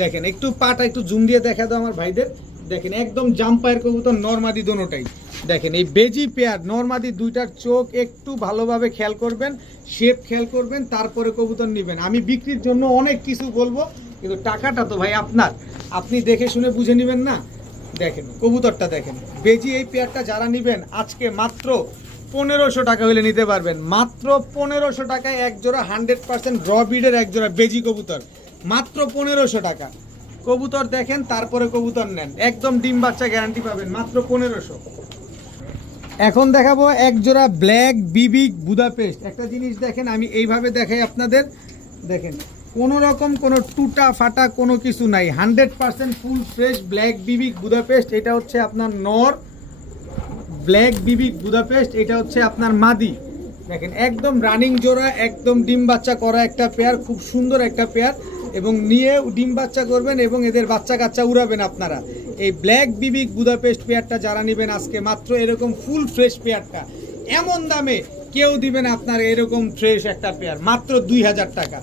দেখেন একটু পাটা একটু জুম দিয়ে দেখা দাও আমার ভাইদের। দেখেন একদম জাম্পায়ের কবুতর, নরমাদি দোনোটাই। দেখেন এই বেজি পেয়ার নরমাদি দুইটার চোখ একটু ভালোভাবে খেয়াল করবেন, শেপ খেয়াল করবেন, তারপরে কবুতর নেবেন। আমি বিক্রির জন্য অনেক কিছু বলবো, কিন্তু টাকাটা তো ভাই আপনার, আপনি দেখে শুনে বুঝে নেবেন না। দেখেন কবুতরটা দেখেন, বেজি এই পেয়ারটা যারা নেবেন আজকে মাত্র 1500 টাকা হলে নিতে পারবেন। মাত্র 1500 টাকায় এক জোড়া 100% র ব্রিডের এক জোড়া বেজি কবুতর, মাত্র 1500 টাকা। কবুতর দেখেন তারপরে কবুতর নেন, একদম ডিম বাচ্চা গ্যারান্টি পাবেন, মাত্র 1500। এখন দেখাবো এক জোড়া ব্ল্যাক বিবিক বুদাপেস্ট। একটা জিনিস দেখেন, আমি এইভাবে দেখাই আপনাদের। দেখেন কোনো রকম কোনো টুটা ফাটা কোনো কিছু নাই, 100% ফুল ফ্রেশ ব্ল্যাক বিবিক বুদাপেস্ট। এটা হচ্ছে আপনার নর ব্ল্যাক বিবিক বুদাপেস্ট, এটা হচ্ছে আপনার মাদি। দেখেন একদম রানিং জোড়া, একদম ডিম বাচ্চা করা একটা পেয়ার, খুব সুন্দর একটা পেয়ার। এবং নিয়ে ডিম বাচ্চা করবেন এবং এদের বাচ্চা কাচ্চা উড়াবেন আপনারা। এই ব্ল্যাক বিবিক বুদাপেস্ট পেয়ারটা যারা নেবেন আজকে মাত্র এরকম ফুল ফ্রেশ পেয়ারটা এমন দামে কেউ দিবেন আপনার, এরকম ফ্রেশ একটা পেয়ার মাত্র 2000 টাকা।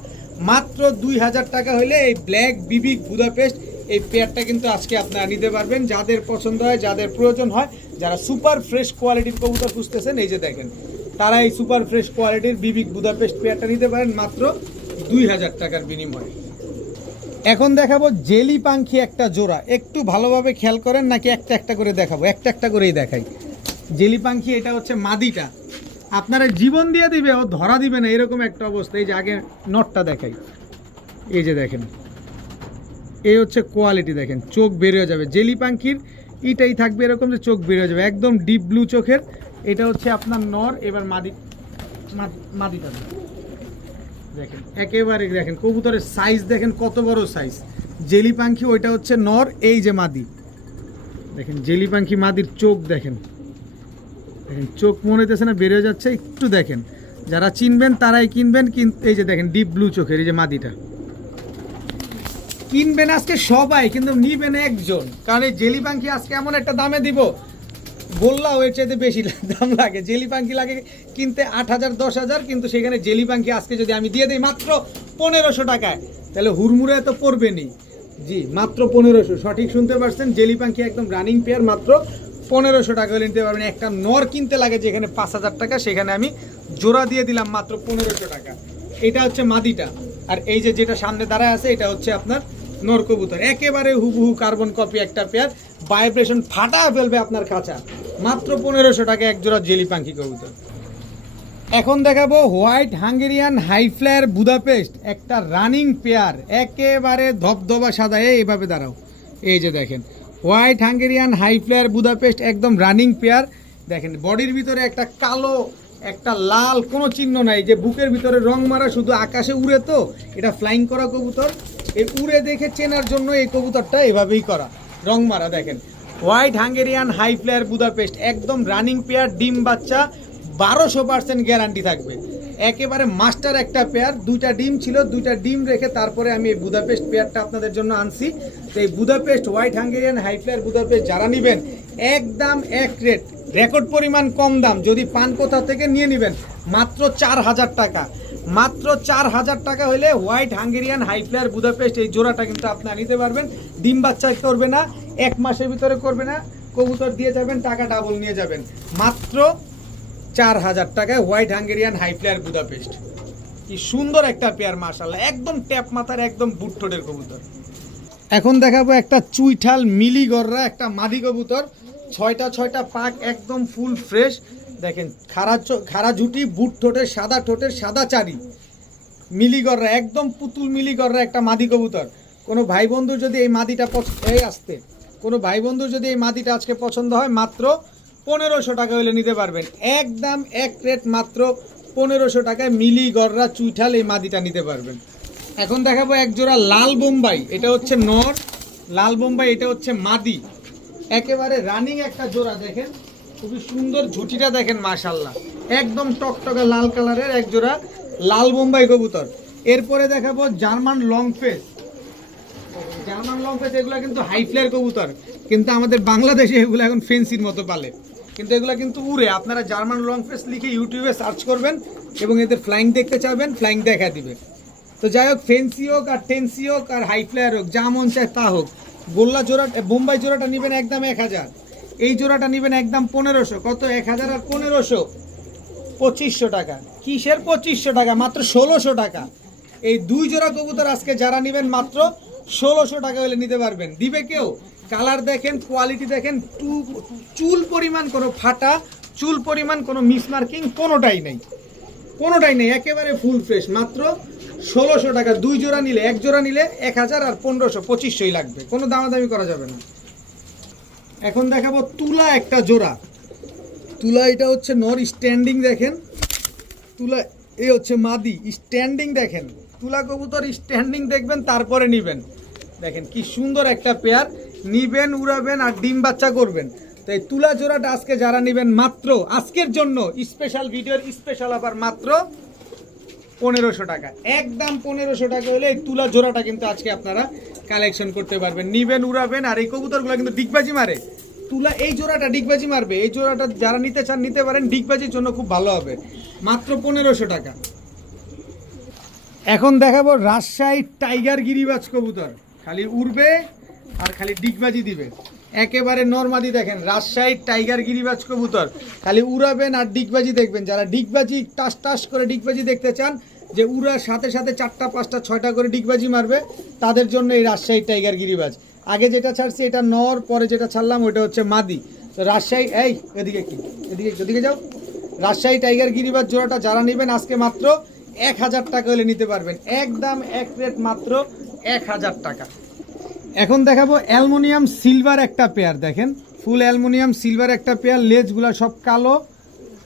মাত্র 2000 টাকা হলে এই ব্ল্যাক বিবিক বুদাপেস্ট এই পেয়ারটা কিন্তু আজকে আপনারা নিতে পারবেন। যাদের পছন্দ হয়, যাদের প্রয়োজন হয়, যারা সুপার ফ্রেশ কোয়ালিটির কবুতর খুঁজতেছেন, এই যে দেখেন তারা এই সুপার ফ্রেশ কোয়ালিটির বিবিক বুদাপেস্ট পেয়ারটা নিতে পারেন মাত্র 2000 টাকার বিনিময়ে। এখন দেখাবো জেলি পাখি একটা জোড়া, একটু ভালোভাবে খেয়াল করেন, নাকি একটা একটা করে দেখাবো? একটা একটা করেই দেখাই। জেলি পাখি এটা হচ্ছে মাদিটা, আপনারা জীবন দিয়ে দিবে, ও ধরা দিবে না, এরকম একটা অবস্থা। এই যে আগে নটটা দেখাই, এই যে দেখেন এই হচ্ছে কোয়ালিটি। দেখেন চোখ বেরিয়ে যাবে, জেলি পাখির এটাই থাকবে এরকম যে চোখ বেরিয়ে যাবে, একদম ডিপ ব্লু চোখের। এটা হচ্ছে আপনার নর। এবার মাদিটা দেখেন, একেবারে দেখেন কবুতরের সাইজ দেখেন কত বড় সাইজ। জেলি পাখি ওইটা হচ্ছে নর, এই যে মাদি। দেখেন জেলি পাখি মাদির চোখ দেখেন, দেখেন চোখ মনে হইতেছে না বেরিয়ে যাচ্ছে, একটু দেখেন। যারা চিনবেন তারাই কিনবেন, কিন্তু এই যে দেখেন ডিপ ব্লু চোখের এই যে মাদিটা কিনবেন আজকে সবাই, কিন্তু নিবেন একজন। কারণ এই জেলি পাখি আজকে এমন একটা দামে দিব, বললাও এর চাইতে বেশি দাম লাগে। জেলি পাখি লাগে কিনতে 8000 10,000, কিন্তু সেখানে জেলি পাখি আজকে যদি আমি দিয়ে দিই মাত্র 1500 টাকায়, তাহলে হুড়মুড়ে তো পড়বেনি। জি মাত্র 1500, সঠিক শুনতে পারছেন। জেলি পাখি একদম রানিং পেয়ার, মাত্র 1500 টাকা হলে নিতে পারবেন। একটা নর কিনতে লাগে যেখানে 5000 টাকা, সেখানে আমি জোড়া দিয়ে দিলাম মাত্র 1500 টাকা। এটা হচ্ছে মাদিটা, আর এই যে যেটা সামনে দাঁড়ায় আছে এটা হচ্ছে আপনার নর কবুতর, একেবারে হুবহু কার্বন কপি একটা পেয়ার, ভাইব্রেশন ফাটা ফেলবে আপনার খাঁচা। মাত্র 1500 টাকা এক জোড়া জেলি পাখি কবুতর। এখন দেখাবো white Hungarian high flyer Budapest, একটা রানিং পেয়ার, একেবারে ধবধবা সাদা। এইভাবে দাঁড়াও, এই যে দেখেন white Hungarian high flyer Budapest একদম রানিং পেয়ার। দেখেন বডির ভিতরে একটা কালো একটা লাল কোনো চিহ্ন নাই, যে বুকের ভিতরে রং মারা, শুধু আকাশে উড়ে, তো এটা ফ্লাইং করা কবুতর। এই উড়ে দেখে চেনার জন্য এই কবুতরটা এভাবেই করা, রং মারা। দেখেন white Hungarian high flyer Budapest, একদম রানিং পেয়ার, ডিম বাচ্চা 1200% গ্যারান্টি থাকবে, একেবারে মাস্টার একটা পেয়ার। 2টা ডিম ছিল, 2টা ডিম রেখে তারপরে আমি এই বুদাপেস্ট পেয়ারটা আপনাদের জন্য আনছি। তো এই Budapest white Hungarian high flyer Budapest যারা নেবেন একদম এক রেট, রেকর্ড পরিমাণ কম দাম, যদি পান কোথা থেকে নিয়ে নেবেন মাত্র 4000 টাকা, মাত্র 4000 টাকা হলে white Hungarian high flyer Budapest এই জোড়াটা কিন্তু আপনারা নিতে পারবেন। ডিম বাচ্চা করবে না, 1 মাসের ভিতরে করবে না, কবুতর দিয়ে যাবেন, টাকা ডাবল নিয়ে যাবেন, মাত্র 4000 টাকায় white Hungarian high flyer Budapest. কি সুন্দর একটা পেয়ার মাশাআল্লাহ, একদম ট্যাপ মাথার, একদম বুট ঠোঁটের কবুতর। এখন দেখাবো একটা চুইঠাল মিলি গররা, একটা মাদি কবুতর, 6টা পাক, একদম ফুল ফ্রেশ। দেখেন খাড়া ঝুটি, বুট ঠোঁটের, সাদা ঠোঁটের, সাদা চারি, মিলি গররা, একদম পুতুল মিলি গররা একটা মাদি কবুতর। কোনো ভাই বন্ধু যদি এই মাদিটা কোনো ভাই বন্ধু যদি এই মাদিটা আজকে পছন্দ হয়, মাত্র 1500 টাকা হলে নিতে পারবেন, একদম এক রেট, মাত্র 1500 টাকায় মিলি গররা চুইঠাল এই মাদিটা নিতে পারবেন। এখন দেখাবো এক জোড়া লাল বোম্বাই, এটা হচ্ছে নর, লাল বোম্বাই এটা হচ্ছে মাদি, একেবারে রানিং একটা জোড়া। দেখেন খুবই সুন্দর ঝুটিটা, দেখেন মাশাআল্লাহ, একদম টকটকা লাল কালারের এক জোড়া লাল বোম্বাই কবুতর। এরপরে দেখাবো German long face, German long face, এগুলো কিন্তু হাই ফ্লায়ার কবুতর, কিন্তু আমাদের বাংলাদেশে এগুলো এখন ফেন্সির মতো পালে, কিন্তু এগুলো কিন্তু উড়ে। আপনারা জার্মান লং ফেস লিখে ইউটিউবে সার্চ করবেন এবং এদের ফ্লাইং দেখতে চাবেন, ফ্লাইং দেখা দিবে। তো যাই হোক, ফেন্সি হোক আর টেন্সি হোক আর হাই ফ্লায়ার হোক, যা মন চায় তা হোক, গোল্লা জোড়া বোম্বাই জোড়াটা নেবেন একদম 1000, এই জোড়াটা নেবেন একদম 1500। কত? 1000 আর 1500, 2500 টাকা। কিসের 2500 টাকা? মাত্র 1600 টাকা। এই 2 জোড়া কবুতর আজকে যারা নেবেন মাত্র 1600 টাকা হলে নিতে পারবেন। দিবে কেউ? কালার দেখেন, কোয়ালিটি দেখেন, চুল পরিমাণ কোনো ফাটা, চুল পরিমাণ কোনো মিসমার্কিং কোনোটাই নেই, কোনোটাই নেই, একেবারে ফুল ফ্রেশ, মাত্র 1600 টাকা। 2 জোড়া নিলে, 1 জোড়া নিলে 1000 আর 1500, 2500ই লাগবে, কোনো দামাদামি করা যাবে না। এখন দেখাবো তুলা একটা জোড়া, তুলা এটা হচ্ছে নর, স্ট্যান্ডিং দেখেন, তুলা এই হচ্ছে মাদি, স্ট্যান্ডিং দেখেন, তুলা কবুতর স্ট্যান্ডিং দেখবেন তারপরে নিবেন। দেখেন কি সুন্দর একটা পেয়ার, নিবেন, উড়াবেন আর ডিম বাচ্চা করবেন। তাই তুলা জোড়াটা আজকে যারা নেবেন, মাত্র আজকের জন্য স্পেশাল ভিডিওর স্পেশাল অফার, মাত্র 1500 টাকা, একদম 1500 টাকা হলে এই তুলা জোড়াটা কিন্তু আজকে আপনারা কালেকশন করতে পারবেন, নিবেন, উড়াবেন। আর এই কবুতরগুলো কিন্তু ডিগবাজি মারে, তুলা এই জোড়াটা ডিগবাজি মারবে, এই জোড়াটা যারা নিতে চান নিতে পারেন, ডিগবাজির জন্য খুব ভালো হবে, মাত্র 1500 টাকা। এখন দেখাবো রাজশাহী টাইগার গিরিবাজ কবুতর, খালি উড়বে আর খালি ডিগবাজি দিবে, একেবারে নরমাদি। দেখেন রাজশাহী টাইগার গিরিবাজ কবুতর, খালি উড়াবেন আর ডিগবাজি দেখবেন। যারা ডিগবাজি টাস টাস করে ডিগবাজি দেখতে চান, যে উড়ার সাথে সাথে 4টা 5টা 6টা করে ডিগবাজি মারবে, তাদের জন্য এই রাজশাহী টাইগার গিরিবাজ। আগে যেটা ছাড়ছি এটা নর, পরে যেটা ছাড়লাম ওইটা হচ্ছে মাদি। তো রাজশাহী, এই এদিকে কি, এদিকে যাও, রাজশাহী টাইগার গিরিবাজ জোড়াটা যারা নেবেন আজকে মাত্র 1000 টাকা হলে নিতে পারবেন, একদম এক রেট, মাত্র 1000 টাকা। এখন দেখাবো অ্যালুমিনিয়াম সিলভার একটা পেয়ার, দেখেন ফুল অ্যালুমিনিয়াম সিলভার একটা পেয়ার, লেজগুলা সব কালো,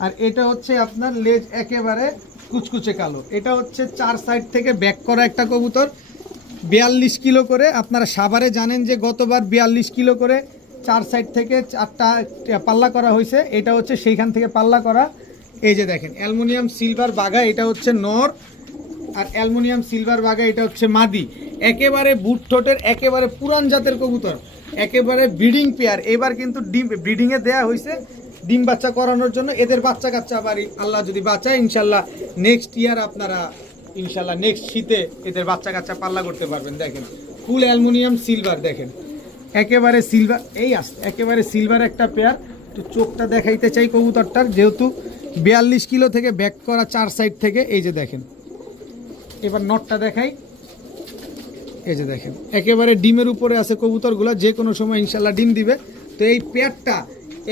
আর এটা হচ্ছে আপনার লেজ একেবারে কুচকুচে কালো। এটা হচ্ছে 4 সাইড থেকে ব্যাক করা একটা কবুতর, 42 কিলো করে। আপনারা সাভারে জানেন যে গতবার 42 কিলো করে 4 সাইড থেকে 4টা পাল্লা করা হয়েছে, এটা হচ্ছে সেইখান থেকে পাল্লা করা। এই যে দেখেন অ্যালুমিনিয়াম সিলভার বাঘা, এটা হচ্ছে নর, আর অ্যালুমিনিয়াম সিলভার বাঘা এটা হচ্ছে মাদি, একেবারে বুট ঠোঁটের, একেবারে পুরান জাতের কবুতর, একেবারে ব্রিডিং পেয়ার। এবার কিন্তু ব্রিডিংয়ে দেয়া হয়েছে ডিম বাচ্চা করানোর জন্য। এদের বাচ্চা কাচ্চা বাড়ি আল্লাহ যদি বাঁচায়, ইনশাল্লাহ নেক্সট ইয়ার আপনারা, ইনশাল্লাহ নেক্সট শীতে এদের বাচ্চা কাচ্চা পাল্লা করতে পারবেন। দেখেন ফুল অ্যালুমিনিয়াম সিলভার, দেখেন একেবারে সিলভার, এই আসছে একেবারে সিলভার একটা পেয়ার। একটু চোখটা দেখাইতে চাই কবুতরটার, যেহেতু 42 কিলো থেকে ব্যাক করা 4 সাইড থেকে। এই যে দেখেন, এবার নটটা দেখাই, এই যে দেখেন একেবারে ডিমের উপরে আছে কবুতরগুলো, যে কোনো সময় ইনশাল্লাহ ডিম দিবে। তো এই পেয়ারটা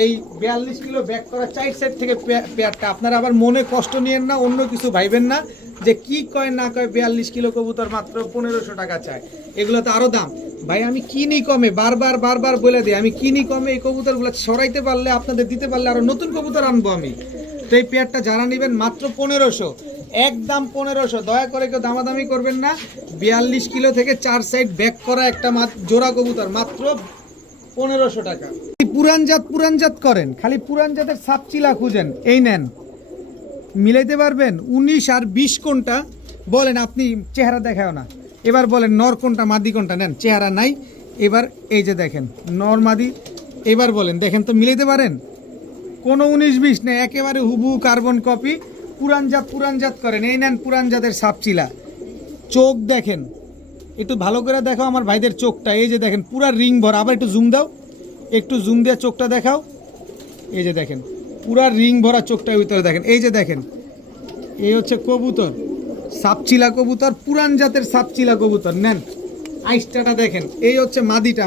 এই 42 কিলো ব্যাক করা 4 সাইড থেকে পেয়ারটা। আপনারা আবার মনে কষ্ট নিয়েন না, অন্য কিছু ভাইবেন না যে কি কয় না কয় 42 কিলো কবুতর মাত্র 1500 টাকা চায়, এগুলো তো আরো দাম। ভাই আমি কিনি কমে, বারবার বলে দিই, আমি কিনি কমে। এই কবুতরগুলো সরাইতে পারলে, আপনাদের দিতে পারলে আরো নতুন কবুতর আনবো আমি। তো এই পেয়ারটা যারা নেবেন মাত্র 1500, একদম 1500। দয়া করে কেউ দামাদামি করবেন না। 42 কিলো থেকে 4 সাইড ব্যাক করা একটা জোড়া কবুতর মাত্র 1500 টাকা। পুরানজাত করেন, খালি পুরানজাতের সাপচিলা খুঁজেন, এই নেন। মিলাইতে পারবেন 19 আর 20 কোনটা বলেন, আপনি চেহারা দেখাও না। এবার বলেন নর কোনটা মাদি কোনটা, নেন চেহারা নাই। এবার এই যে দেখেন নর মাদি, এবার বলেন দেখেন তো মিলাইতে পারেন? কোনো 19-20 নেই, একেবারে হুবহু কার্বন কপি। পুরানজাত করেন, এই নেন পুরানজাতের সাপচিলা। চোখ দেখেন, একটু ভালো করে দেখো আমার ভাইদের চোখটা, এই যে দেখেন পুরা রিং ভরা। আবার একটু জুম দাও, একটু জুম দিয়ে চোখটা দেখাও। এই যে দেখেন পুরা রিং ভরা চোখটার ভিতরে দেখেন, এই যে দেখেন এই হচ্ছে কবুতর, সাপচিলা কবুতর, পুরান জাতের সাপচিলা কবুতর। নেন আইসটাটা দেখেন, এই হচ্ছে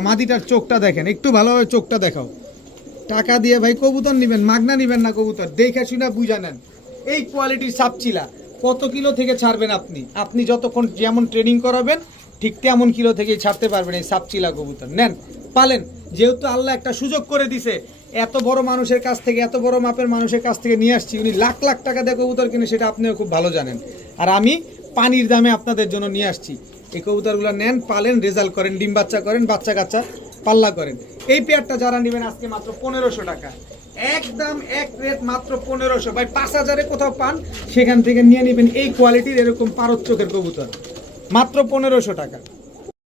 মাদিটার চোখটা দেখেন, একটু ভালোভাবে চোখটা দেখাও। টাকা দিয়ে ভাই কবুতর নেবেন, মাগনা নেবেন না কবুতর, দেখে শুনে বুঝা নেন। এই কোয়ালিটির সাপচিলা কত কিলো থেকে ছাড়বেন আপনি যতক্ষণ যেমন ট্রেনিং করাবেন ঠিক তেমন কিলো থেকেই ছাড়তে পারবেন এই সাপচিলা কবুতর। নেন পালেন, যেহেতু আল্লাহ একটা সুযোগ করে দিছে, এত বড় মানুষের কাছ থেকে, এত বড় মাপের মানুষের কাছ থেকে নিয়ে আসছি, উনি লাখ টাকা দিয়ে কবুতর কিনে, সেটা আপনিও খুব ভালো জানেন। আর আমি পানির দামে আপনাদের জন্য নিয়ে আসছি। এই কবুতরগুলো নেন, পালেন, রেজাল্ট করেন, ডিম বাচ্চা করেন, বাচ্চা কাচ্চা পাল্লা করেন। এই পেয়ারটা যারা নেবেন আজকে মাত্র 1500 টাকা, একদম এক রেট মাত্র 1500। ভাই 5000-এ কোথাও পান, সেখান থেকে নিয়ে নেবেন এই কোয়ালিটির এরকম পারদ চোখের কবুতর মাত্র 1500 টাকা।